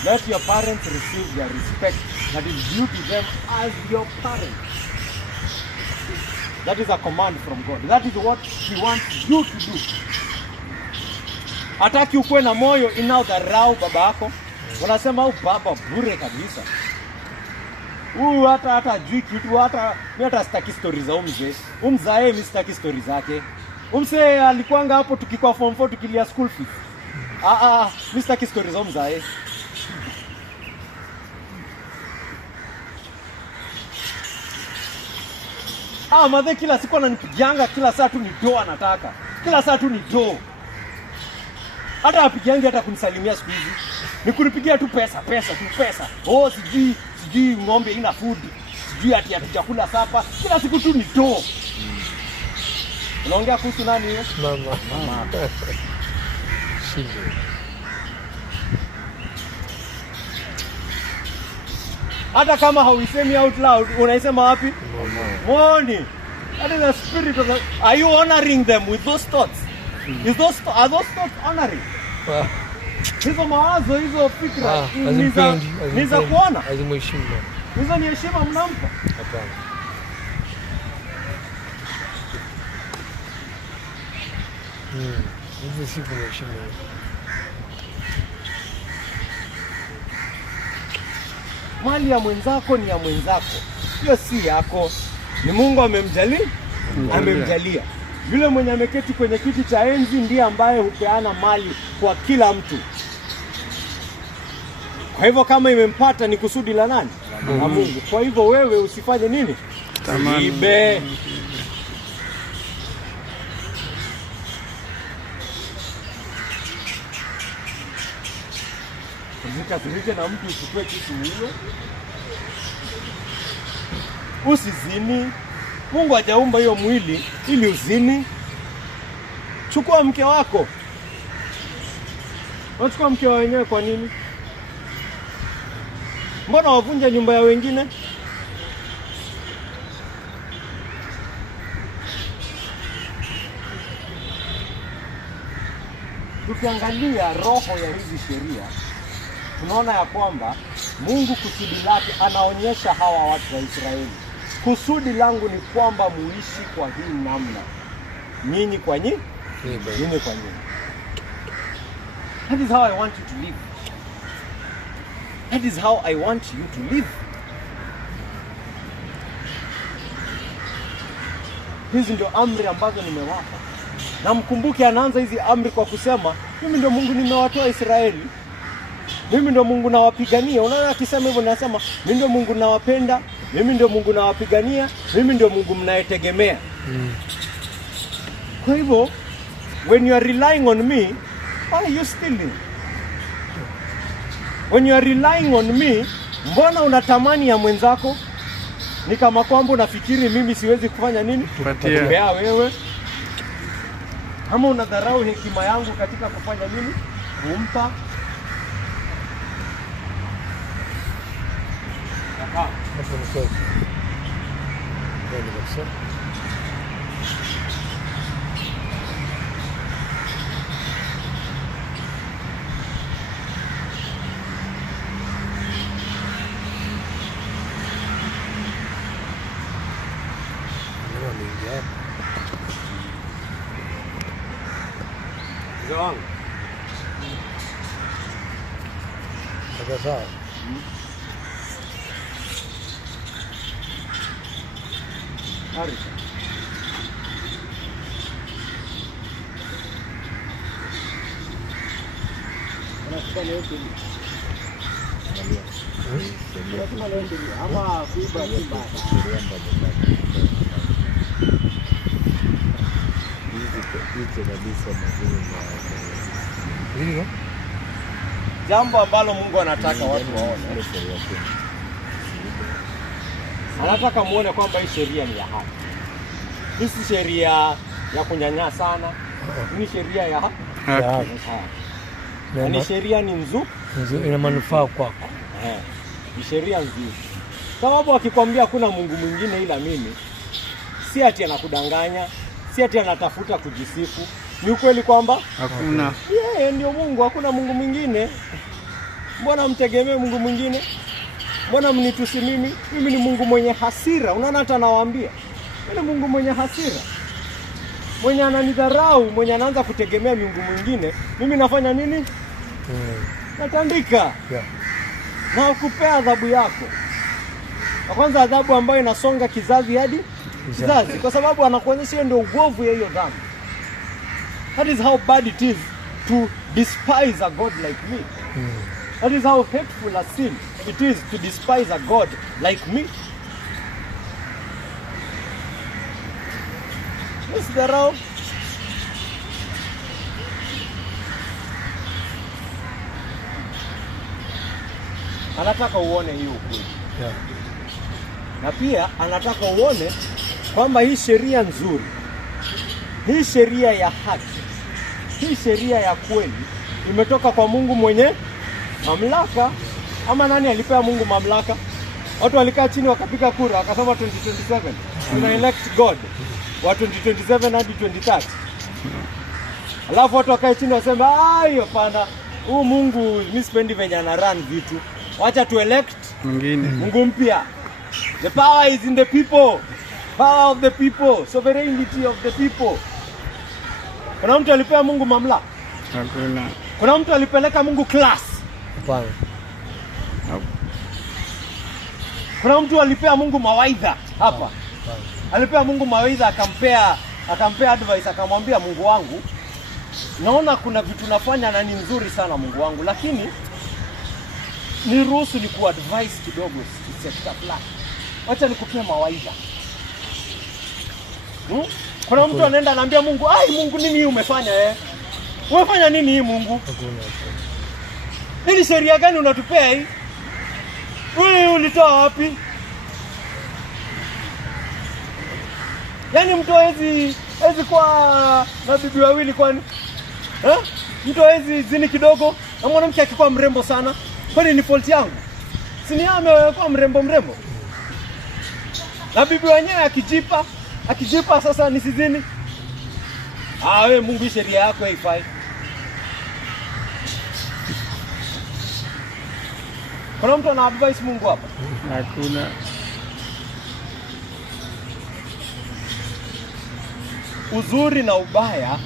Let your parents receive their respect that is due to them as your parents. That is a command from God. That is what He wants you to do. Hataki ukuwe na moyo inaodharau baba yako. Unasema huyu baba bure kabisa. Huyu hata hajui kitu, mimi hata sitaki stories za umzee. Umzae mimi sitaki stories zake. Umse alikuanga hapo tukikuwa form 4 tukilia school fees. Mimi sitaki stories za umzae. Madhe kila siku ananipigianga, kila saa tu ni do anataka. Kila saa tu ni do. Hata apigiangi hata kunisalimia siku hizi. Ni kunipigia tu pesa. Sijui ng'ombe ina food. Sijui ati hatujakula sapa. Kila siku tu ni do. Unaongea kuhusu nani hiyo? Mama. Shida. Hata kama hauisemi out loud, unaisema wapi? Mwoni. That is the spirit of the... Are you honoring them with those thoughts? Are those thoughts honoring? Hizo mawazo, hizo fikra, ni za kuona? Hazimheshimu. Hizo ni heshima mnampa? Hapana. Hizo si kuheshimu. Mali ya mwenzako ni ya mwenzako. Hiyo si yako. Ni Mungu amemjalia. Yule mwenye ameketi kwenye kiti cha enzi ndiye ambaye hupeana mali kwa kila mtu. Kwa hivyo kama imempata ni kusudi la nani? La Mungu. Kwa hivyo wewe usifanye nini? Ibe. Usikasirike na mtu usipwe kitu hiyo. Usizini. Mungu hajaumba hiyo mwili ili uzini. Chukua mke wako. Unachukua mke wa wenyewe kwa nini? Mbona wavunja nyumba ya wengine? Tukiangalia roho ya hizi sheria, tunaona ya kwamba Mungu kusudi lake anaonyesha hawa watu wa Israeli. Kusudi langu ni kwamba muishi kwa hii namna. Nyinyi kwa nyinyi, nyinyi kwa nyinyi. That is how I want you to live. That is how I want you to live. Hizi ndio amri ambazo nimewapa. Na mkumbuke anaanza hizi amri kwa kusema, mimi ndio Mungu nimewatoa Israeli. Mimi ndio Mungu nawapigania. Unaona akisema hivyo anasema, mimi ndio Mungu nawapenda, mimi ndio Mungu nawapigania, mimi ndio Mungu mnayetegemea. Kwa hivyo, when you are relying on me, why are you stealing? When you are relying on me, mbona unatamani ya mwenzako? Ni kama kwamba unafikiri mimi siwezi kufanya nini? Kutembea wewe. Ama unadharau hekima yangu katika kufanya nini? Kumpa kaka. Hapo ni sawa. Ndio kabisa. Mzee wangu. Sawa. Hari. Unachukua leo tu. Unachukua leo tu. Ama kuiba kuiba. Hizi kabisa mazuri Hilo Jambo ambalo Mungu anataka watu waone. Anataka muone kwamba hii sheria ni ya haki. Hii si sheria ya kunyanyasa sana. Hii sheria ya haki. Ni sheria ni nzuri. ina manufaa kwako. Ni sheria nzuri. Sababu akikwambia kuna Mungu mwingine ila mimi, si ati anakudanganya, si ati anatafuta kujisifu. Ni ukweli kwamba hakuna. Yeye ndio Mungu, hakuna Mungu mwingine. Mbona mtegemee Mungu mwingine? Mbona mnitusi mimi? Mimi ni Mungu mwenye hasira. Unaona hata nawaambia. Mimi ni Mungu mwenye hasira. Mwenye ananidharau, mwenye anaanza kutegemea Mungu mwingine, mimi nafanya nini? Natandika. Na kupea adhabu yako. Na kwanza adhabu ambayo inasonga kizazi hadi kizazi, kwa sababu anakuonyesha hiyo ndio uovu ya hiyo dhambi. That is how bad it is to despise a God like me. That is how hateful a sin it is to despise a God like me. Yes, dharau. Anataka uone hiyo ukweli. Na pia anataka uone kwamba hii sheria nzuri, hii sheria ya haki, hii sheria ya kweli imetoka kwa Mungu mwenye mamlaka. Ama nani alipea Mungu mamlaka? Watu walikaa chini wakapiga kura wakasema 2027 tuna elect God wa 2027 hadi 2030. Alafu watu wakae chini wasema hiyo pana, huu Mungu mimi sipendi venye ana run vitu. Wacha tu elect Mwingine. Mungu mpya. The power is in the people. Power of the people, sovereignty of the people. Kuna mtu alipea Mungu mamlaka? Hakuna. Kuna mtu alipeleka Mungu class? Hapana. Kuna mtu alipea Mungu mawaidha hapa? Alipea Mungu mawaidha, akampea advice, akamwambia Mungu wangu, naona kuna vitu nafanya na ni nzuri sana Mungu wangu, lakini niruhusu ni kuadvise kidogo sekta fulani. Wacha nikupie mawaidha. Kuna mtu anaenda anaambia Mungu, Mungu nini hii umefanya Umefanya nini hii Mungu? Hii sheria gani unatupea hii? Wewe ulitoa wapi? Yaani mtu hawezi kwa na bibi wawili kwani? Mtu hawezi zini kidogo na mwanamke akikuwa mrembo sana. Kwani ni fault yangu? Si ni amekuwa mrembo? Na bibi wenyewe akijipa sasa nisizini. Wewe Mungu sheria yako haifai. Kuna mtu ana advice Mungu hapa? Hakuna. Uzuri na ubaya,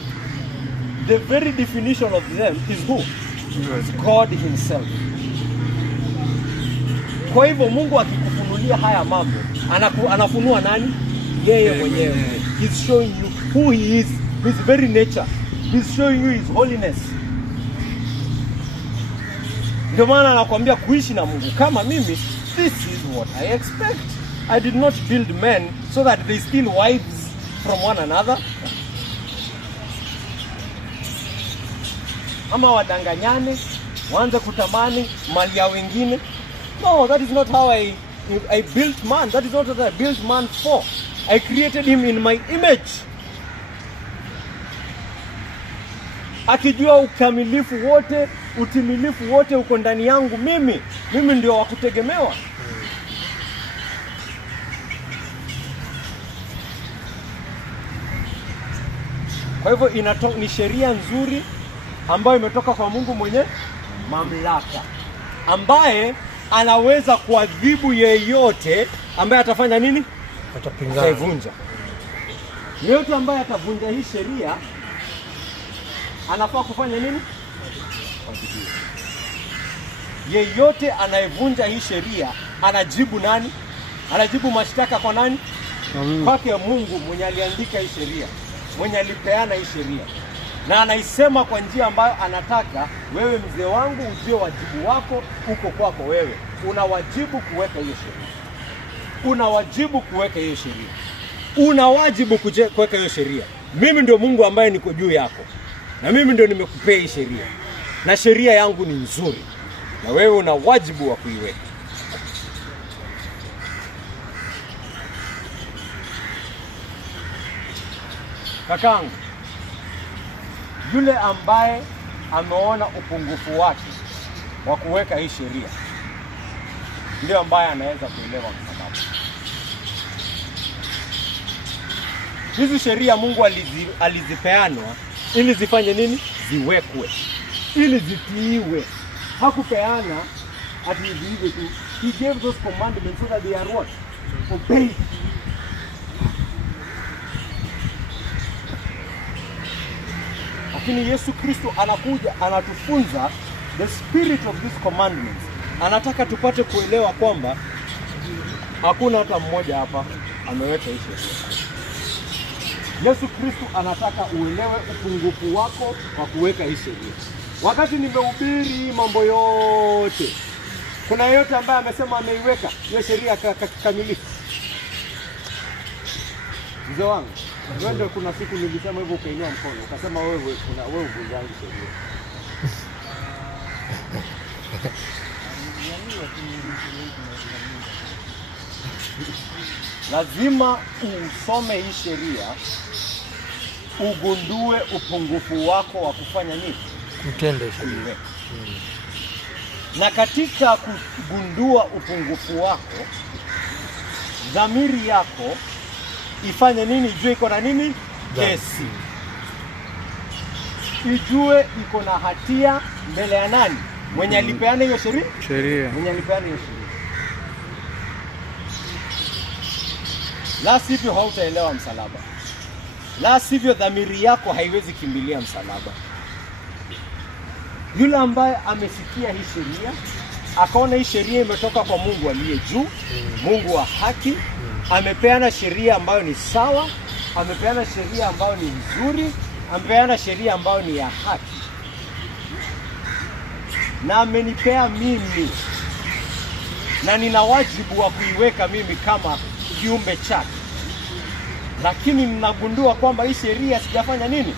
the very definition of them is who? Is God himself. Kwa hivyo Mungu akikufunulia haya mambo, anafunua nani? Yeye mwenyewe. He's showing you who he is, his very nature. He's showing you his holiness. Ndio maana anakuambia kuishi na Mungu kama mimi, this is what I expect. I did not build men so that they steal wives from one another. Ama wadanganyane, waanze kutamani mali ya wengine. No, that is not how I built man. That is not what I built man for. I created him in my image. akijua ukamilifu wote, utimilifu wote uko ndani yangu mimi ndio wa kutegemewa. Kwa hivyo ni sheria nzuri ambayo imetoka kwa Mungu mwenye mamlaka, ambaye anaweza kuadhibu yeyote ambaye atafanya nini? Ataivunja. Yeyote ambaye atavunja hii sheria anafaa kufanya nini? Yeyote anayevunja hii sheria anajibu nani? Anajibu mashtaka kwa nani? Kwake Mungu mwenye aliandika hii sheria, mwenye alipeana hii sheria, na anaisema kwa njia ambayo anataka. Wewe mzee wangu, ujue wajibu wako uko kwako wewe. Una wajibu kuweka hiyo sheria. Una wajibu kuweka hiyo sheria. Una wajibu kuweka hiyo sheria. Mimi ndio Mungu ambaye niko juu yako, na mimi ndio nimekupea hii sheria, na sheria yangu ni nzuri, na wewe una wajibu wa kuiweka. Kakangu, yule ambaye ameona upungufu wake wa kuweka hii sheria ndio ambaye anaweza kuelewa sababu. Hizi sheria Mungu alizipeanwa ili zifanye nini? Ziwekwe, ili zitiiwe. Hakupeana ati ziiwe tu. He gave those commandments so that they are what? Obeyed. Lakini Yesu Kristo anakuja anatufunza the spirit of these commandments. Anataka tupate kuelewa kwamba hakuna hata mmoja hapa ameweka hii sheria. Yesu Kristo anataka uelewe upungufu wako wa kuweka hii sheria. Wakati nimehubiri mambo yote, kuna yeyote ambaye amesema ameiweka hiyo sheria kikamilifu? Mzee wangu, wewe kuna siku nilisema hivyo ukainua mkono, ukasema wewe uvunjangi sheria. Lazima usome hii sheria, ugundue upungufu wako wa kufanya nini? Kutenda sheria. Na katika kugundua upungufu wako, dhamiri yako ifanye nini? Ijue iko na nini? Kesi. Ijue iko na hatia mbele ya nani? Mwenye alipeana hiyo sheria? Mwenye alipeana hiyo sheria. La sivyo hautaelewa msalaba. La sivyo dhamiri yako haiwezi kimbilia msalaba. Yule ambaye amesikia hii sheria, akaona hii sheria imetoka kwa Mungu aliye juu, Mungu wa haki, amepeana sheria ambayo ni sawa, amepeana sheria ambayo ni nzuri, amepeana sheria ambayo ni ya haki, na amenipea mimi, na nina wajibu wa kuiweka mimi kama kiumbe chake. Lakini ninagundua kwamba hii sheria sijafanya nini?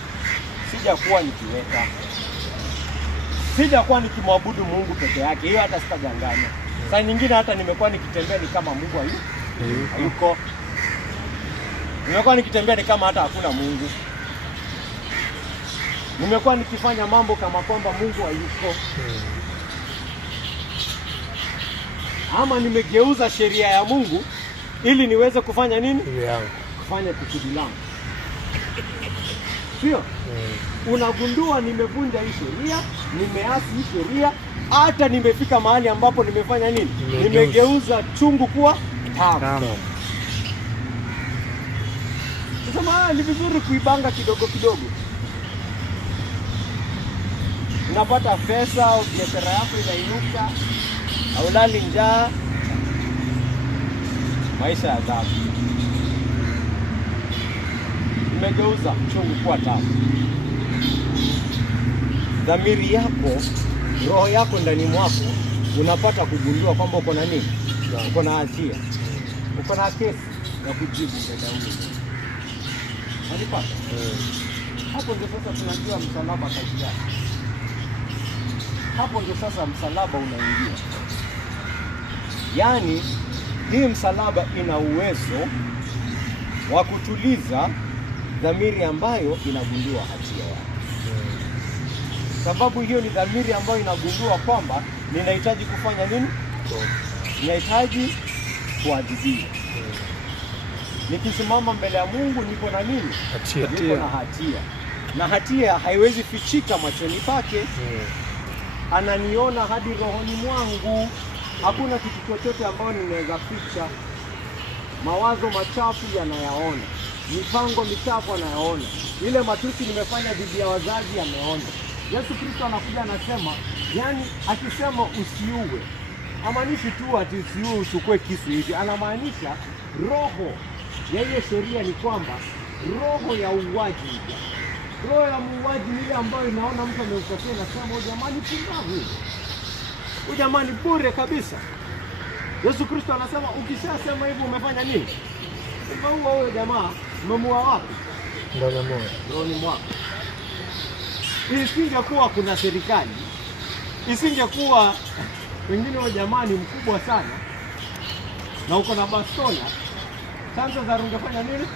Sijakuwa nikiweka. Sijakuwa nikimwabudu Mungu peke yake. Hiyo hata sitajanganya. Saa nyingine hata nimekuwa nikitembea ni kama Mungu hayuko. Nimekuwa nikitembea ni kama hata hakuna Mungu. Nimekuwa nikifanya mambo kama kwamba Mungu hayuko. Ama nimegeuza sheria ya Mungu ili niweze kufanya nini? Kufanya kusudi langu. Sio? Unagundua nimevunja hii sheria, nimeasi hii sheria, hata nimefika mahali ambapo nimefanya nini? Nimegeuza chungu kuwa tamu. Sasa ni vizuri kuibanga kidogo kidogo. Unapata pesa au biashara yako inainuka, haulali njaa, maisha ya adhabu. Umegeuza chungu kuwa tamu. Dhamiri yako, roho yako ndani mwako unapata kugundua kwamba uko na nini? Uko na hatia. Uko na kesi ya kujibu mbele ya Mungu. Unapata? Hapo ndio sasa tunajua msalaba kazi yake. Hapo ndio sasa msalaba unaingia. Yaani hii msalaba ina uwezo wa kutuliza dhamiri ambayo inagundua hatia yake. sababu hiyo ni dhamiri ambayo inagundua kwamba ninahitaji kufanya nini? Ninahitaji kuadhibiwa. Nikisimama mbele ya Mungu niko na nini? Niko na hatia. Na hatia haiwezi fichika machoni pake. Ananiona hadi rohoni mwangu. Hakuna kitu chochote ambayo ninaweza ficha. Mawazo machafu yanayaona. Mipango michafu anayaona. Ile matusi nimefanya dhidi ya wazazi ameona. Yesu Kristo anakuja anasema, yani akisema usiue, hamaanishi tu ati usiue uchukue kisu hivi. Anamaanisha roho ya ile sheria ni kwamba roho ya uuaji. Roho ya muuaji ni ile ambayo inaona mtu ameukosea na sema huyu jamani pumbavu. Huyu jamani bure kabisa. Yesu Kristo anasema ukishasema hivyo umefanya nini? Umeua huyo jamaa, umemuua wapi? Ndani ya moyo. Rohoni mwako. Isingekuwa kuna serikali, isingekuwa pengine huyo jamaa ni mkubwa sana na uko na bastola, chances za ungefanya nini?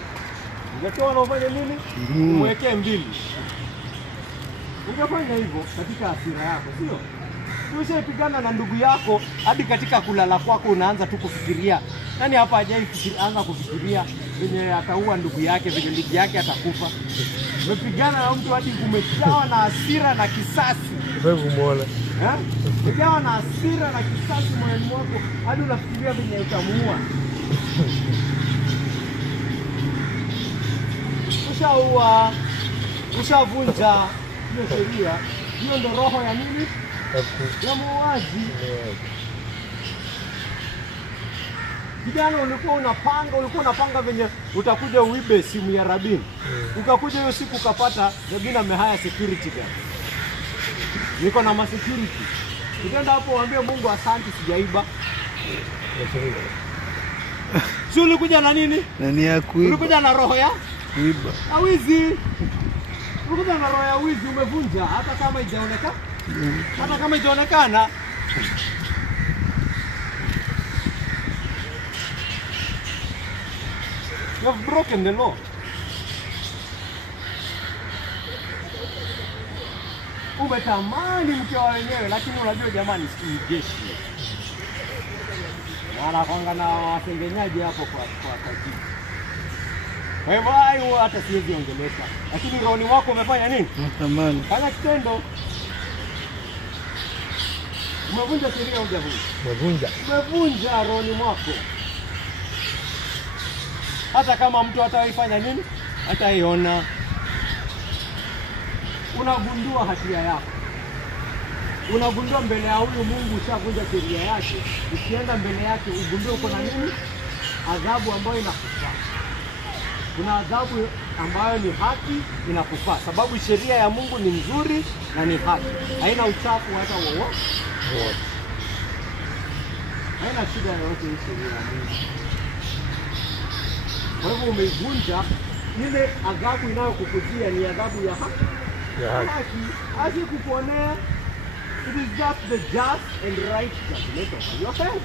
Ungetoa na ufanye nini? Umwekee mbili. Ungefanya hivyo katika hasira yako, sio? Ushaipigana na ndugu yako hadi katika kulala kwako unaanza tu kufikiria. Nani hapa anza kufikiria venye ataua ndugu yake, venye ndugu yake atakufa. Umepigana na mtu hadi umejawa na hasira na kisasi. Wewe muone. Umejawa na hasira na kisasi moyoni mwako hadi unafikiria venye utamuua. Ushaua, ushavunja hiyo sheria. Hiyo ndio roho ya nini? Ya muuaji. Kijana ulikuwa unapanga venye utakuja uibe simu ya Rabin. Ukakuja hiyo siku ukapata Rabin amehaya security guard. Niko na ma security. Ukienda hapo uambie Mungu asante sijaiba. Si ulikuja na nini? Nani ya kuiba? Ulikuja na roho ya Kuiba. wizi. Ulikuja na roho ya wizi umevunja hata kama haijaonekana. Hata kama haijaonekana. You have broken the law. Umetamani mke wa wenyewe, lakini unajua jamani si jeshi. Wanakwanga na wasengenyaji hapo kwa katibu. Kwa hivyo hayo hata siwezi ongeleka. Lakini rohoni wako umefanya nini? Natamani. Fanya kitendo. Umevunja sheria hujavunja. Umevunja rohoni mwako. Hata kama mtu hataifanya nini? Hataiona. Unagundua hatia yako. Unagundua mbele ya huyu Mungu ushavunja sheria yake. Ukienda mbele yake ugundue uko na nini? Adhabu ambayo inakufaa. Kuna adhabu ambayo ni haki inakufaa. Sababu sheria ya Mungu ni nzuri na ni haki. Haina uchafu hata wowote. Haina shida yoyote hii sheria ya Mungu. Kwa hivyo umeivunja, ile adhabu inayokukujia ni adhabu ya haki. Haki. Haki kukuonea. It is just the just and right judgment of your head.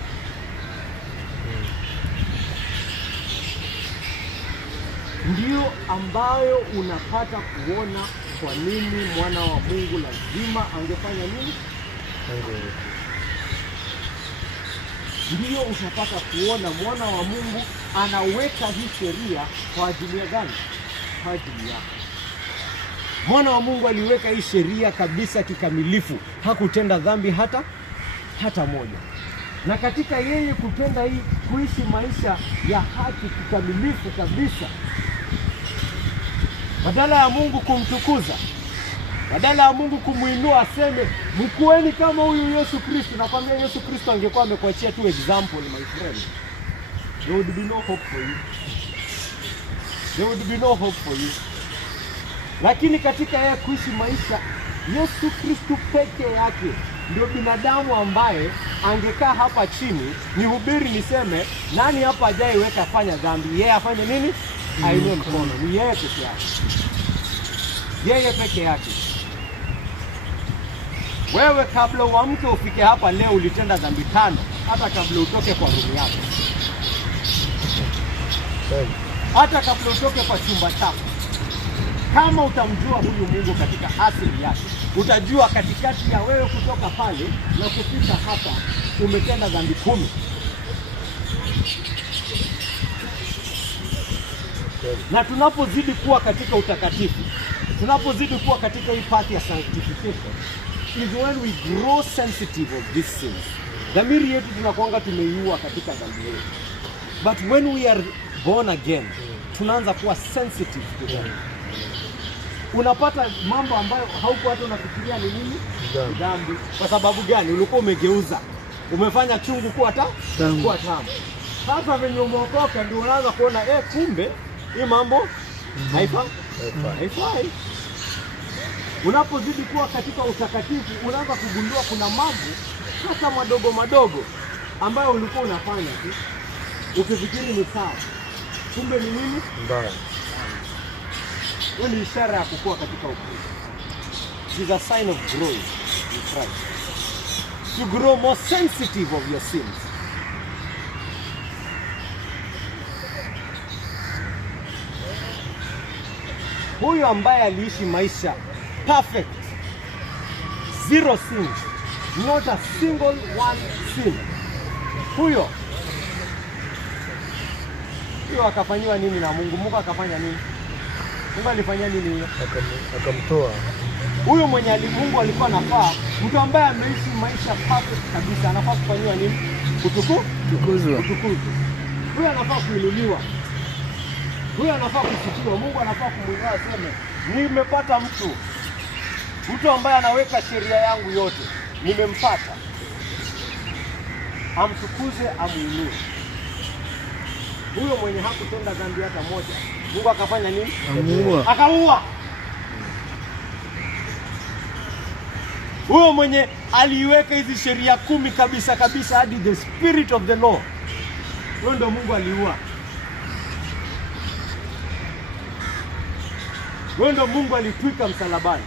Ndiyo ambayo unapata kuona kwa nini mwana wa Mungu lazima angefanya nini? Ndiyo utapata kuona mwana wa Mungu anaweka hii sheria kwa ajili ya gani? Kwa ajili yako. Mwana wa Mungu aliweka hii sheria kabisa kikamilifu. Hakutenda dhambi hata moja. Na katika yeye kutenda hii, kuishi maisha ya haki kikamilifu kabisa, badala ya Mungu kumtukuza, badala ya Mungu kumuinua aseme mkueni kama huyu Yesu Kristo, nakwambia Yesu Kristo angekuwa amekuachia tu example my friend, there would be no hope for you. There would be no hope for you. Lakini katika yeye kuishi maisha, Yesu Kristo peke yake ndio binadamu ambaye angekaa hapa chini nihubiri niseme nani hapa hajaiweka fanya dhambi, yeye afanye nini? Ainue mkono. Ni yeye peke yake. Yeye peke yake. Wewe kabla uamke ufike hapa leo ulitenda dhambi 5 hata kabla utoke kwa room yako. Hata kabla utoke kwa chumba chako. Kama utamjua huyu Mungu katika asili yake, utajua katikati ya wewe kutoka pale na kufika hapa umetenda dhambi 10. Na tunapozidi kuwa katika utakatifu, tunapozidi kuwa katika hii path ya sanctification, is when we grow sensitive of these sins. Dhamiri yetu tunakuanga tumeiua katika dhambi yetu. But when we are born again, tunaanza kuwa sensitive to them. Unapata mambo ambayo hauko hata unafikiria ni nini? Dhambi. Kwa sababu gani? Ulikuwa umegeuza. Umefanya chungu kuwa tamu. Sasa venye umeokoka ndio unaanza kuona kumbe hii mambo haifai. Unapozidi kuwa katika utakatifu unaanza kugundua kuna mambo hata madogo ambayo ulikuwa unafanya tu ukifikiri ni sawa, kumbe ni nini? Mbaya. Hiyo ni ishara ya kukua katika Ukristo. It is a sign of growth in Christ. To grow more sensitive of your sins. Huyu ambaye aliishi maisha perfect, zero sins, not a single one sin. Huyo akafanyiwa nini na Mungu? Mungu akafanya nini? Mungu alifanya nini huyo? Akamtoa. Huyo mwenye Mungu alikuwa anafaa, mtu ambaye ameishi maisha perfect kabisa, anafaa kufanywa nini? Kutukuzwa. Huyo anafaa kuinuliwa. Huyo anafaa kusifiwa. Mungu anafaa kumwinua aseme, nimepata mtu ambaye anaweka sheria yangu yote. Nimempata. Amtukuze, amuinue. Huyo mwenye hakutenda dhambi hata moja, Mungu akafanya nini? Akaua. Huyo mwenye aliweka hizi sheria 10 kabisa hadi the spirit of the law, huyo ndo Mungu aliua. Huyo ndo Mungu alitwika msalabani.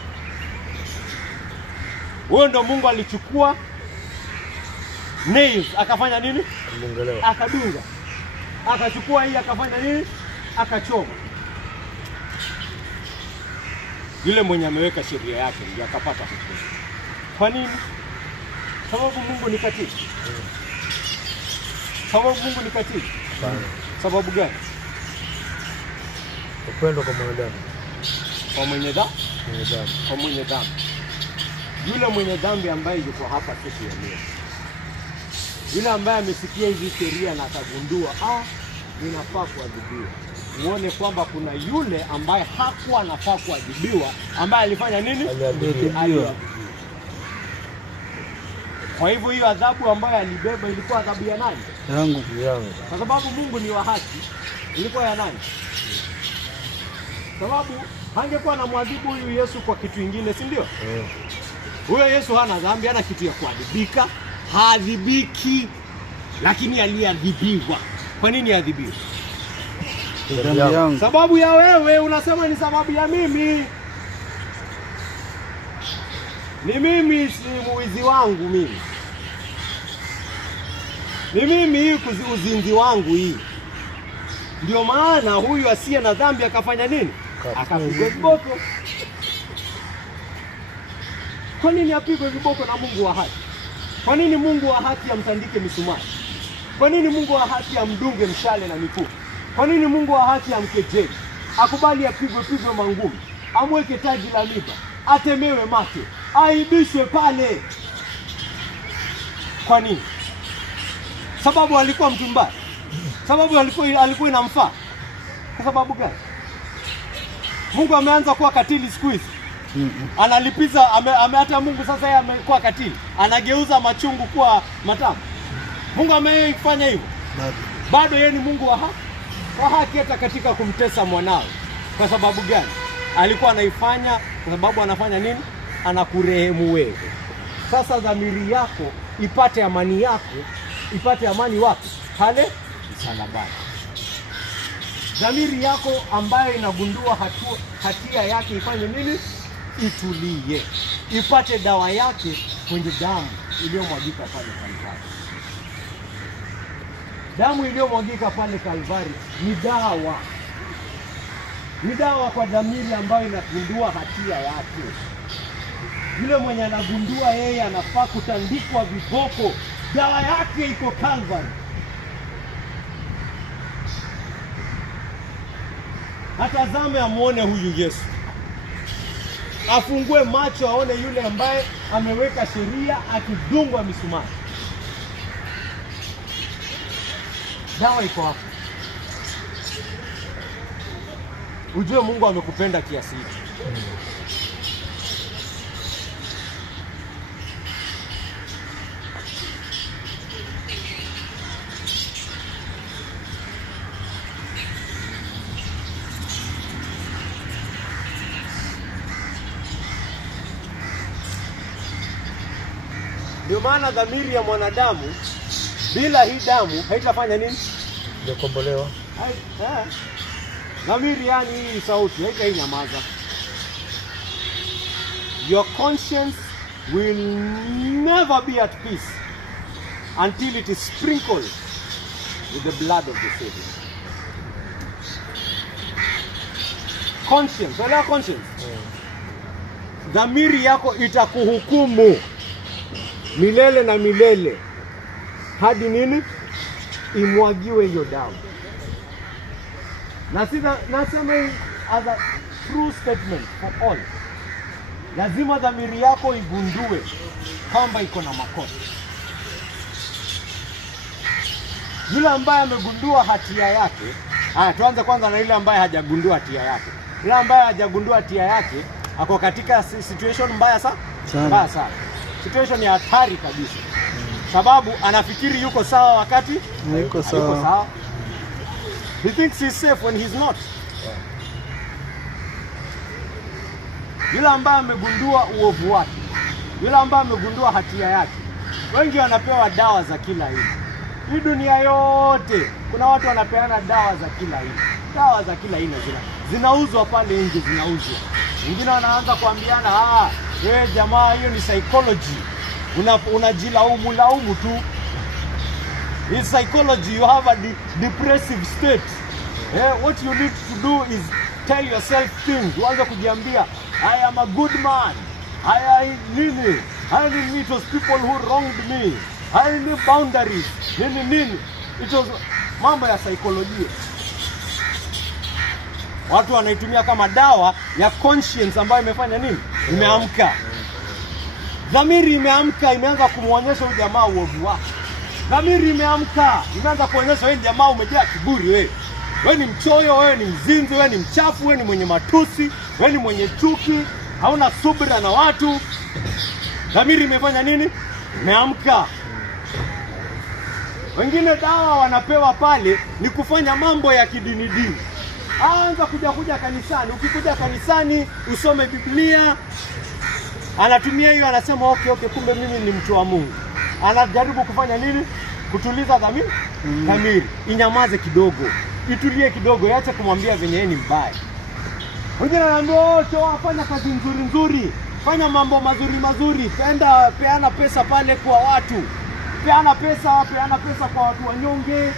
Huyo ndo Mungu alichukua nails akafanya nini? Akadunga. Akachukua hii akafanya nini? Akachoma. Yule mwenye ameweka sheria yake ndio akapata hukumu. Kwa nini? Sababu Mungu ni katili. Sababu gani? Upendo kwa mwanadamu. Kwa mwenye dhambi. Yule mwenye dhambi ambaye yuko hapa siku ya leo. Yule ambaye amesikia hizi sheria na akagundua, ninafaa kuadhibiwa. Muone kwamba kuna yule ambaye hakuwa anafaa kuadhibiwa, ambaye alifanya nini? Aliadhibiwa. Kwa hivyo hiyo adhabu ambayo alibeba ilikuwa adhabu ya nani? Yangu. Kwa sababu Mungu ni wa haki, ilikuwa ya nani? Sababu hangekuwa na mwadhibu huyu Yesu kwa kitu kingine, si ndio? Huyo Yesu hana dhambi, hana kitu ya kuadhibika, haadhibiki, lakini aliadhibiwa. Kwa nini adhibiwa? Sababu ya wewe, unasema ni sababu ya mimi. Ni mimi, si muizi wangu mimi. Ni mimi hii uzinzi wangu hii. Ndio maana huyu asiye na dhambi akafanya nini? Akapigwa viboko. Kwa nini apigwe viboko na Mungu wa haki? Kwa nini Mungu wa haki amtandike misumari? Kwa nini Mungu wa haki amdunge mshale na mikuki? Kwa nini Mungu wa haki amkejeli? Akubali apigwe mangumi, amweke taji la miba, atemewe mate, aibishwe pale. Kwa nini? Sababu alikuwa mtu mbaya. Sababu alikuwa inamfaa. Kwa sababu gani? Mungu ameanza kuwa katili siku hizi. Analipiza hata Mungu sasa yeye amekuwa katili. Anageuza machungu kuwa matamu. Mungu amefanya hivyo. Bado yeye ni Mungu wa haki hata katika kumtesa mwanawe. Kwa sababu gani? Alikuwa anaifanya kwa sababu anafanya nini? Anakurehemu wewe. Sasa dhamiri yako ipate amani ipate amani wapi? Pale msalabani. Dhamiri yako ambayo inagundua hatia yake ifanye nini? Itulie. Ipate dawa yake kwenye damu iliyomwagika pale Kalvari. Damu iliyomwagika pale Kalvari ni dawa. Ni dawa kwa dhamiri ambayo inagundua hatia yake. yule mwenye anagundua yeye anafaa kutandikwa viboko, dawa yake iko Calvary. Atazame amuone huyu Yesu, afungue macho aone yule ambaye ameweka sheria akidungwa misumari. Dawa iko hapo. Ujue Mungu amekupenda kiasi hiki. Ndio maana dhamiri ya mwanadamu bila hii damu haitafanya nini? Hajakombolewa. Dhamiri yani hii sauti haitanyamaza. Your conscience will never be at peace until it is sprinkled with the blood of the Savior. Conscience, wala conscience. Dhamiri yako itakuhukumu milele na milele hadi nini? Imwagiwe hiyo damu. Nasema as a true statement for all. Lazima dhamiri yako igundue kwamba iko na makosa. Yule ambaye amegundua hatia yake, tuanze kwanza na yule ambaye hajagundua hatia yake. Yule ambaye hajagundua hatia yake ako katika situation mbaya sana. Mbaya sana. Situation ya hatari kabisa. Sababu anafikiri yuko sawa wakati yuko sawa. He thinks he's safe when he's not. Yule ambaye amegundua uovu wake, yule ambaye amegundua hatia yake, wengi wanapewa dawa za kila aina. Hii dunia yote kuna watu wanapeana dawa za kila aina. Dawa za kila aina zinauzwa pale nje, zinauzwa. Wengine wanaanza kuambiana, jamaa, hiyo ni psychology. Unajilaumu tu. In psychology you have a depressive state. What you need to do is tell yourself things. Uanze kujiambia, I am a good man. I need it was people who wronged me. I need boundaries. Nini. It was mambo ya psychology. Watu wanaitumia kama dawa ya conscience ambayo imefanya nini? Imeamka. Dhamiri imeamka, imeanza kumuonyesha huyu jamaa uovu wake. Dhamiri imeamka, imeanza kuonyesha wewe jamaa umejaa kiburi wewe. Wewe ni mchoyo, wewe ni mzinzi, wewe ni mchafu, wewe ni mwenye matusi, wewe ni mwenye chuki, hauna subira na watu. Dhamiri imefanya nini? Imeamka. Wengine dawa wanapewa pale ni kufanya mambo ya kidini. Anza kuja kanisani. Ukikuja kanisani usome Biblia, anatumia hiyo, anasema okay, kumbe mimi ni mtu wa Mungu. Anajaribu kufanya nini? Kutuliza dhamiri. Dhamiri inyamaze kidogo, itulie kidogo, iache kumwambia venye yeye ni mbaya. Wengine wanaambia fanya kazi nzuri, fanya mambo mazuri, peana pesa pale kwa watu. Peana pesa kwa watu wanyonge.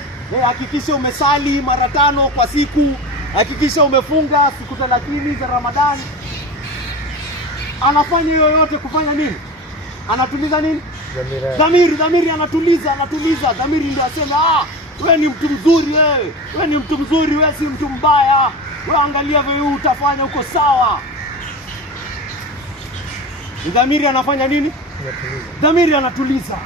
Hakikisha umesali mara 5 kwa siku. Hakikisha umefunga siku 30 za Ramadhani. Anafanya yoyote kufanya nini? Anatuliza nini? Dhamiri anatuliza. Dhamiri ndio asema, wewe ni mtu mzuri wewe. Wewe ni mtu mzuri, wewe si mtu mbaya. Wewe angalia wewe utafanya uko sawa. Dhamiri anafanya nini? Dhamiri anatuliza.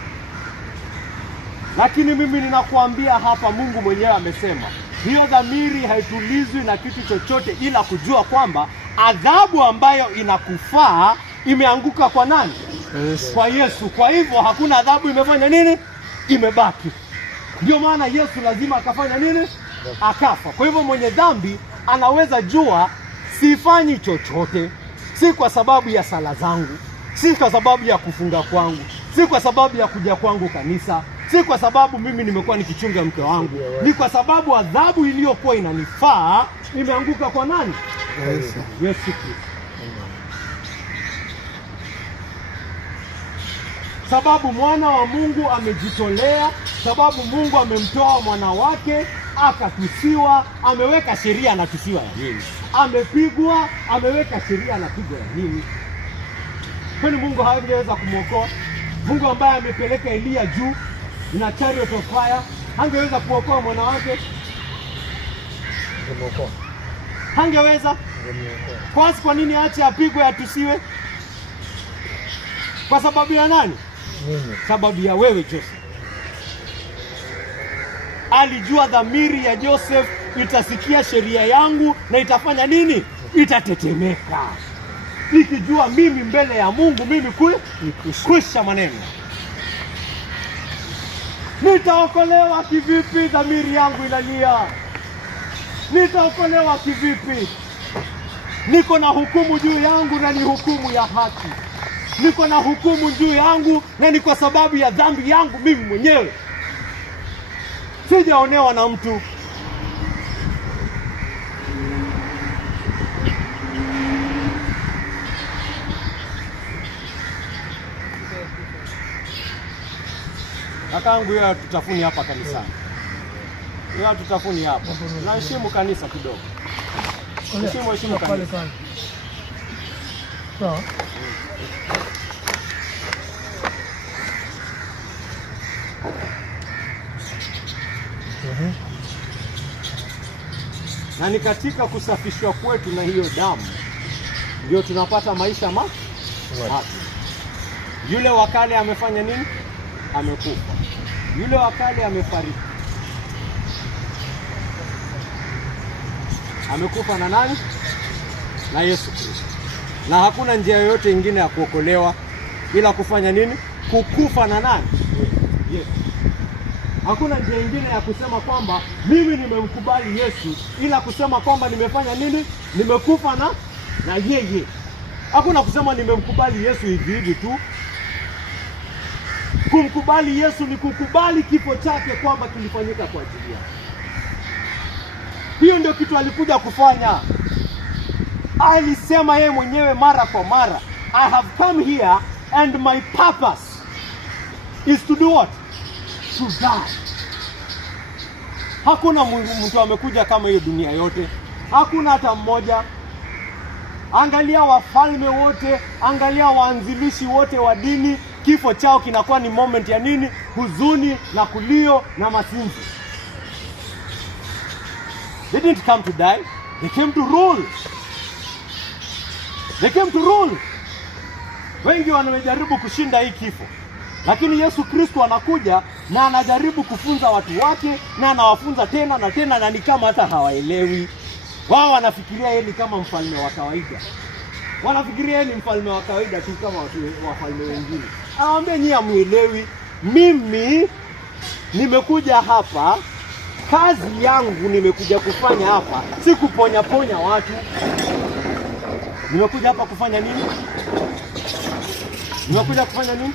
Lakini mimi ninakuambia hapa, Mungu mwenyewe amesema hiyo dhamiri haitulizwi na kitu chochote ila kujua kwamba adhabu ambayo inakufaa imeanguka kwa nani? Yes. Kwa Yesu. Kwa hivyo hakuna adhabu imefanya nini? Imebaki. Ndio maana Yesu lazima akafanya nini? Akafa. Kwa hivyo mwenye dhambi anaweza jua sifanyi chochote, si kwa sababu ya sala zangu, si kwa sababu ya kufunga kwangu, si kwa sababu ya kuja kwangu kanisa, si kwa sababu mimi nimekuwa nikichunga mke wangu, ni kwa sababu adhabu iliyokuwa inanifaa imeanguka kwa nani? Yesu Kristo. Sababu mwana wa Mungu amejitolea, sababu Mungu amemtoa mwana wake, akatusiwa, ameweka sheria, anatusiwa ya nini? Amepigwa, ameweka sheria, anapigwa ya nini? Kwani Mungu hangeweza kumwokoa? Mungu ambaye amepeleka Elia juu na chariot of fire hangeweza kuokoa mwana wake? Ngemwokoa. Hangeweza? Ngemwokoa. Kwa nini aache apigwe atusiwe? Kwa sababu ya nani? Mimi. Sababu ya wewe Joseph. Alijua dhamiri ya Joseph itasikia sheria yangu na itafanya nini? Itatetemeka. Nikijua mimi mbele ya Mungu mimi kwisha maneno. Nitaokolewa kivipi? Dhamiri yangu inalia. Nitaokolewa kivipi? Niko na hukumu juu yangu na ni hukumu ya haki. Niko na hukumu juu yangu na ni kwa sababu ya dhambi yangu mimi mwenyewe. Sijaonewa na mtu. Kakangu yeye tutafuni hapa kanisani. Yeye tutafuni hapa. Naheshimu kanisa kidogo. Heshimu kanisa. Sawa. Na ni katika kusafishwa kwetu na hiyo damu ndio tunapata maisha mapya. Yule wakale amefanya nini? Amekufa. Yule wakale amefariki. Amekufa na nani? Na Yesu Kristo. Na hakuna njia yoyote ingine ya kuokolewa ila kufanya nini? Kukufa na nani? Yesu. Hakuna njia ingine ya kusema kwamba mimi nimemkubali Yesu ila kusema kwamba nimefanya nini? Nimekufa na yeye. Hakuna kusema nimemkubali Yesu hivi hivi tu. Kumkubali Yesu ni kukubali kifo chake kwamba kilifanyika kwa ajili yako. Hiyo ndio kitu alikuja kufanya. Alisema yeye mwenyewe mara kwa mara, I have come here and my purpose is to do what? To die. Hakuna mtu amekuja kama hiyo dunia yote. Hakuna hata mmoja. Angalia wafalme wote, angalia waanzilishi wote wa dini, kifo chao kinakuwa ni moment ya nini? Huzuni na kulio na masinzi. They didn't come to die, they came to rule. They came to rule. Wengi wanajaribu kushinda hii kifo. Lakini Yesu Kristo anakuja na anajaribu kufunza watu wake na anawafunza tena na tena na ni kama hata hawaelewi. Wao wanafikiria yeye ni kama mfalme wa kawaida. Wanafikiria yeye ni mfalme wa kawaida tu kama wafalme wengine. Anawaambia nyinyi hamuelewi. Mimi nimekuja hapa, kazi yangu nimekuja kufanya hapa, si kuponya watu. Nimekuja hapa kufanya nini? Nimekuja kufanya nini?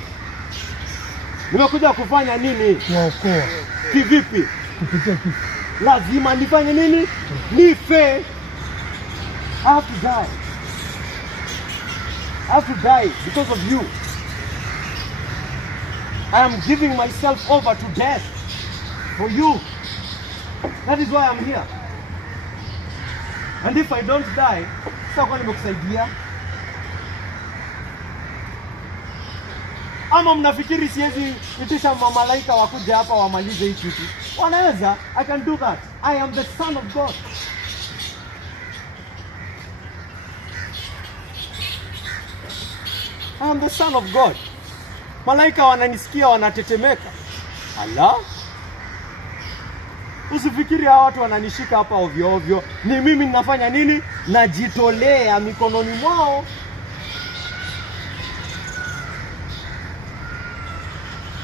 Nimekuja kufanya nini? Kuokoa. Kivipi? Kupitia kifo. Lazima nifanye nini? Nife. I have to die. I have to die because of you. I am giving myself over to death for you. That is why I'm here. And if I don't die, sitakuwa nimekusaidia. Ama mnafikiri siwezi itisha malaika wakuja hapa wamalize hii kitu? Wanaweza. I can do that. I am the son of God. I am the son of God. Malaika wananisikia wanatetemeka. Allah. Usifikiri hawa watu wananishika hapa ovyo ovyo. Ni mimi ninafanya nini? Najitolea mikononi mwao.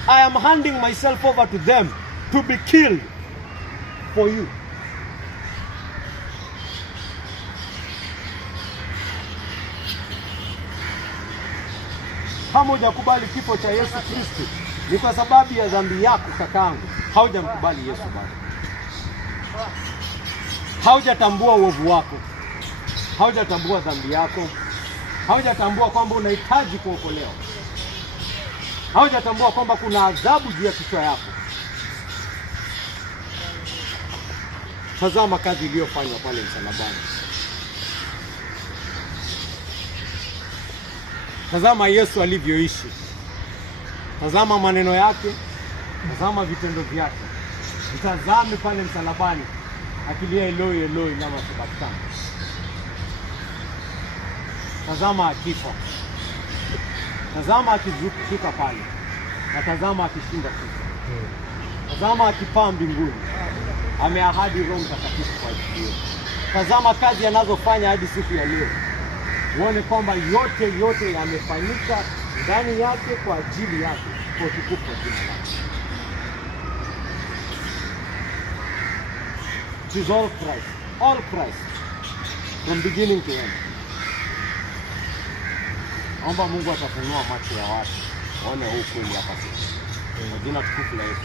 I am handing myself over to them to be killed for you. Kama hujakubali kifo cha Yesu Kristo, ni kwa sababu ya dhambi yako kakangu. Haujamkubali Yesu bado. Haujatambua uovu wako. Haujatambua dhambi yako. Haujatambua kwamba unahitaji kuokolewa. Haujatambua kwamba kuna adhabu juu ya kichwa yako. Tazama kazi iliyofanywa pale msalabani. Tazama Yesu alivyoishi. Tazama maneno yake, tazama vitendo vyake. Mtazame pale msalabani akilia Eloi Eloi lama sabachthani. Tazama akifa. Tazama akizuka pale. Na tazama akishinda kifo. Tazama akipaa mbinguni. Ameahidi Roho Mtakatifu kwa ajili yetu. Tazama kazi anazofanya hadi siku ya leo. Uone kwamba yote yamefanyika ndani yake kwa ajili yake, kwa utukufu wa jina lake. It is all Christ. All Christ. From beginning to end. Naomba Mungu atafunua macho ya watu waone huu kweli hapa sasa. Kwa jina tukufu la Yesu.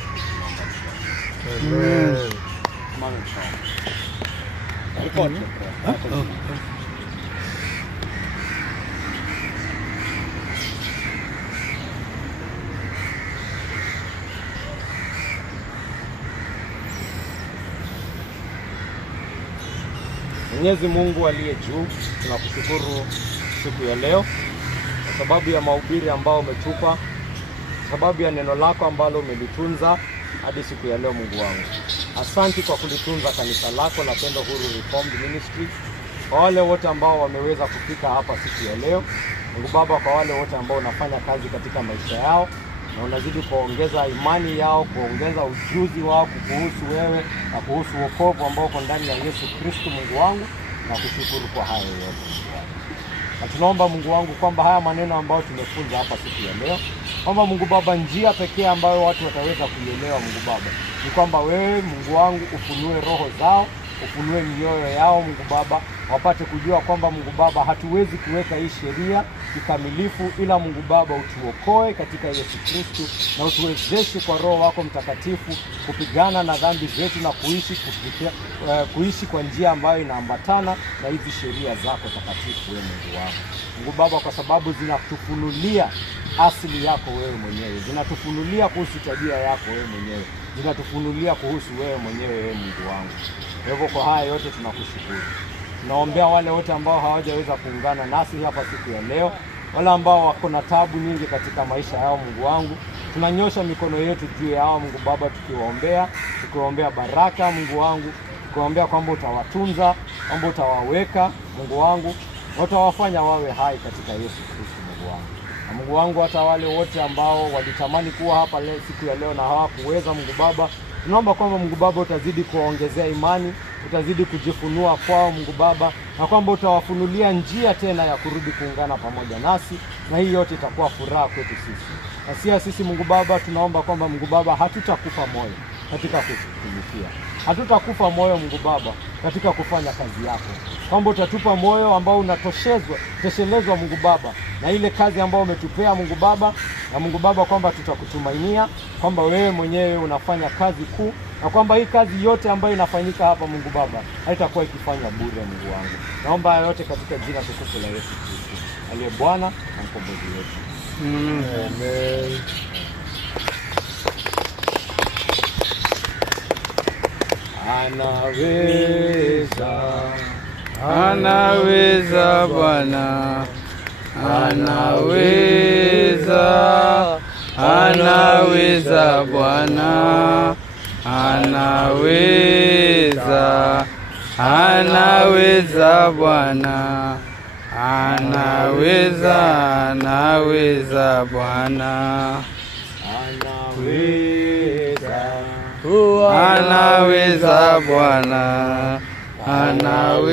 Amen. Amen. Mwenyezi Mungu aliye juu, tunakushukuru siku ya leo kwa sababu ya mahubiri ambao umetupa, kwa sababu ya neno lako ambalo umelitunza hadi siku ya leo. Mungu wangu, asante kwa kulitunza kanisa lako la Pendo Huru Reformed Ministry, kwa wale wote ambao wameweza kufika hapa siku ya leo. Mungu Baba, kwa wale wote ambao unafanya kazi katika maisha yao na unazidi kuongeza imani yao, kuongeza ujuzi wao kuhusu wewe na kuhusu wokovu ambao uko ndani ya Yesu Kristo. Mungu wangu, na kushukuru kwa hayo yote. Na tunaomba Mungu wangu kwamba haya maneno ambayo tumefunza hapa siku ya leo, kwamba Mungu Baba, njia pekee ambayo watu wataweza kuielewa Mungu Baba ni kwamba wewe Mungu wangu ufunue roho zao, ufunue mioyo yao Mungu Baba, wapate kujua kwamba Mungu Baba hatuwezi kuweka hii sheria kikamilifu, ila Mungu Baba utuokoe katika Yesu Kristo na utuwezeshe kwa Roho wako Mtakatifu kupigana na dhambi zetu na kuishi kwa njia ambayo inaambatana na hizi sheria zako takatifu wewe Mungu wangu. Mungu Baba, kwa sababu zinatufunulia asili yako wewe mwenyewe, zinatufunulia kuhusu tabia yako wewe mwenyewe, zinatufunulia kuhusu wewe mwenyewe wewe Mungu wangu. Hivyo kwa haya yote tunakushukuru. Tunaombea wale wote ambao hawajaweza kuungana nasi hapa siku ya leo, wale ambao wako na taabu nyingi katika maisha yao Mungu wangu. Tunanyosha mikono yetu juu yao Mungu Baba, tukiwaombea baraka Mungu wangu, tukiwaombea kwamba utawatunza, kwamba utawaweka Mungu wangu, na utawafanya wawe hai katika Yesu Kristo Mungu wangu. Na Mungu wangu, hata wale wote ambao walitamani kuwa hapa leo siku ya leo na hawakuweza Mungu Baba, tunaomba kwamba Mungu Baba utazidi kuwaongezea imani, utazidi kujifunua kwao Mungu Baba, na kwamba utawafunulia njia tena ya kurudi kuungana pamoja nasi, na hii yote itakuwa furaha kwetu sisi. Na sisi Mungu Baba tunaomba kwamba Mungu Baba hatutakufa moyo katika kutumikia. Hatutakufa moyo Mungu Baba katika kufanya kazi yako. Kwamba utatupa moyo ambao utatoshelezwa Mungu Baba na ile kazi ambayo umetupea Mungu Baba, na Mungu Baba kwamba tutakutumainia, kwamba wewe mwenyewe unafanya kazi kuu, na kwamba hii kazi yote ambayo inafanyika hapa Mungu Baba haitakuwa ikifanya bure Mungu wangu. Naomba haya yote katika jina tukufu la Yesu Kristo, aliye Bwana na mkombozi wetu. Amen. Anaweza Bwana, anaweza Bwana, anaweza Bwana, anaweza Bwana, anaweza Bwana, anaweza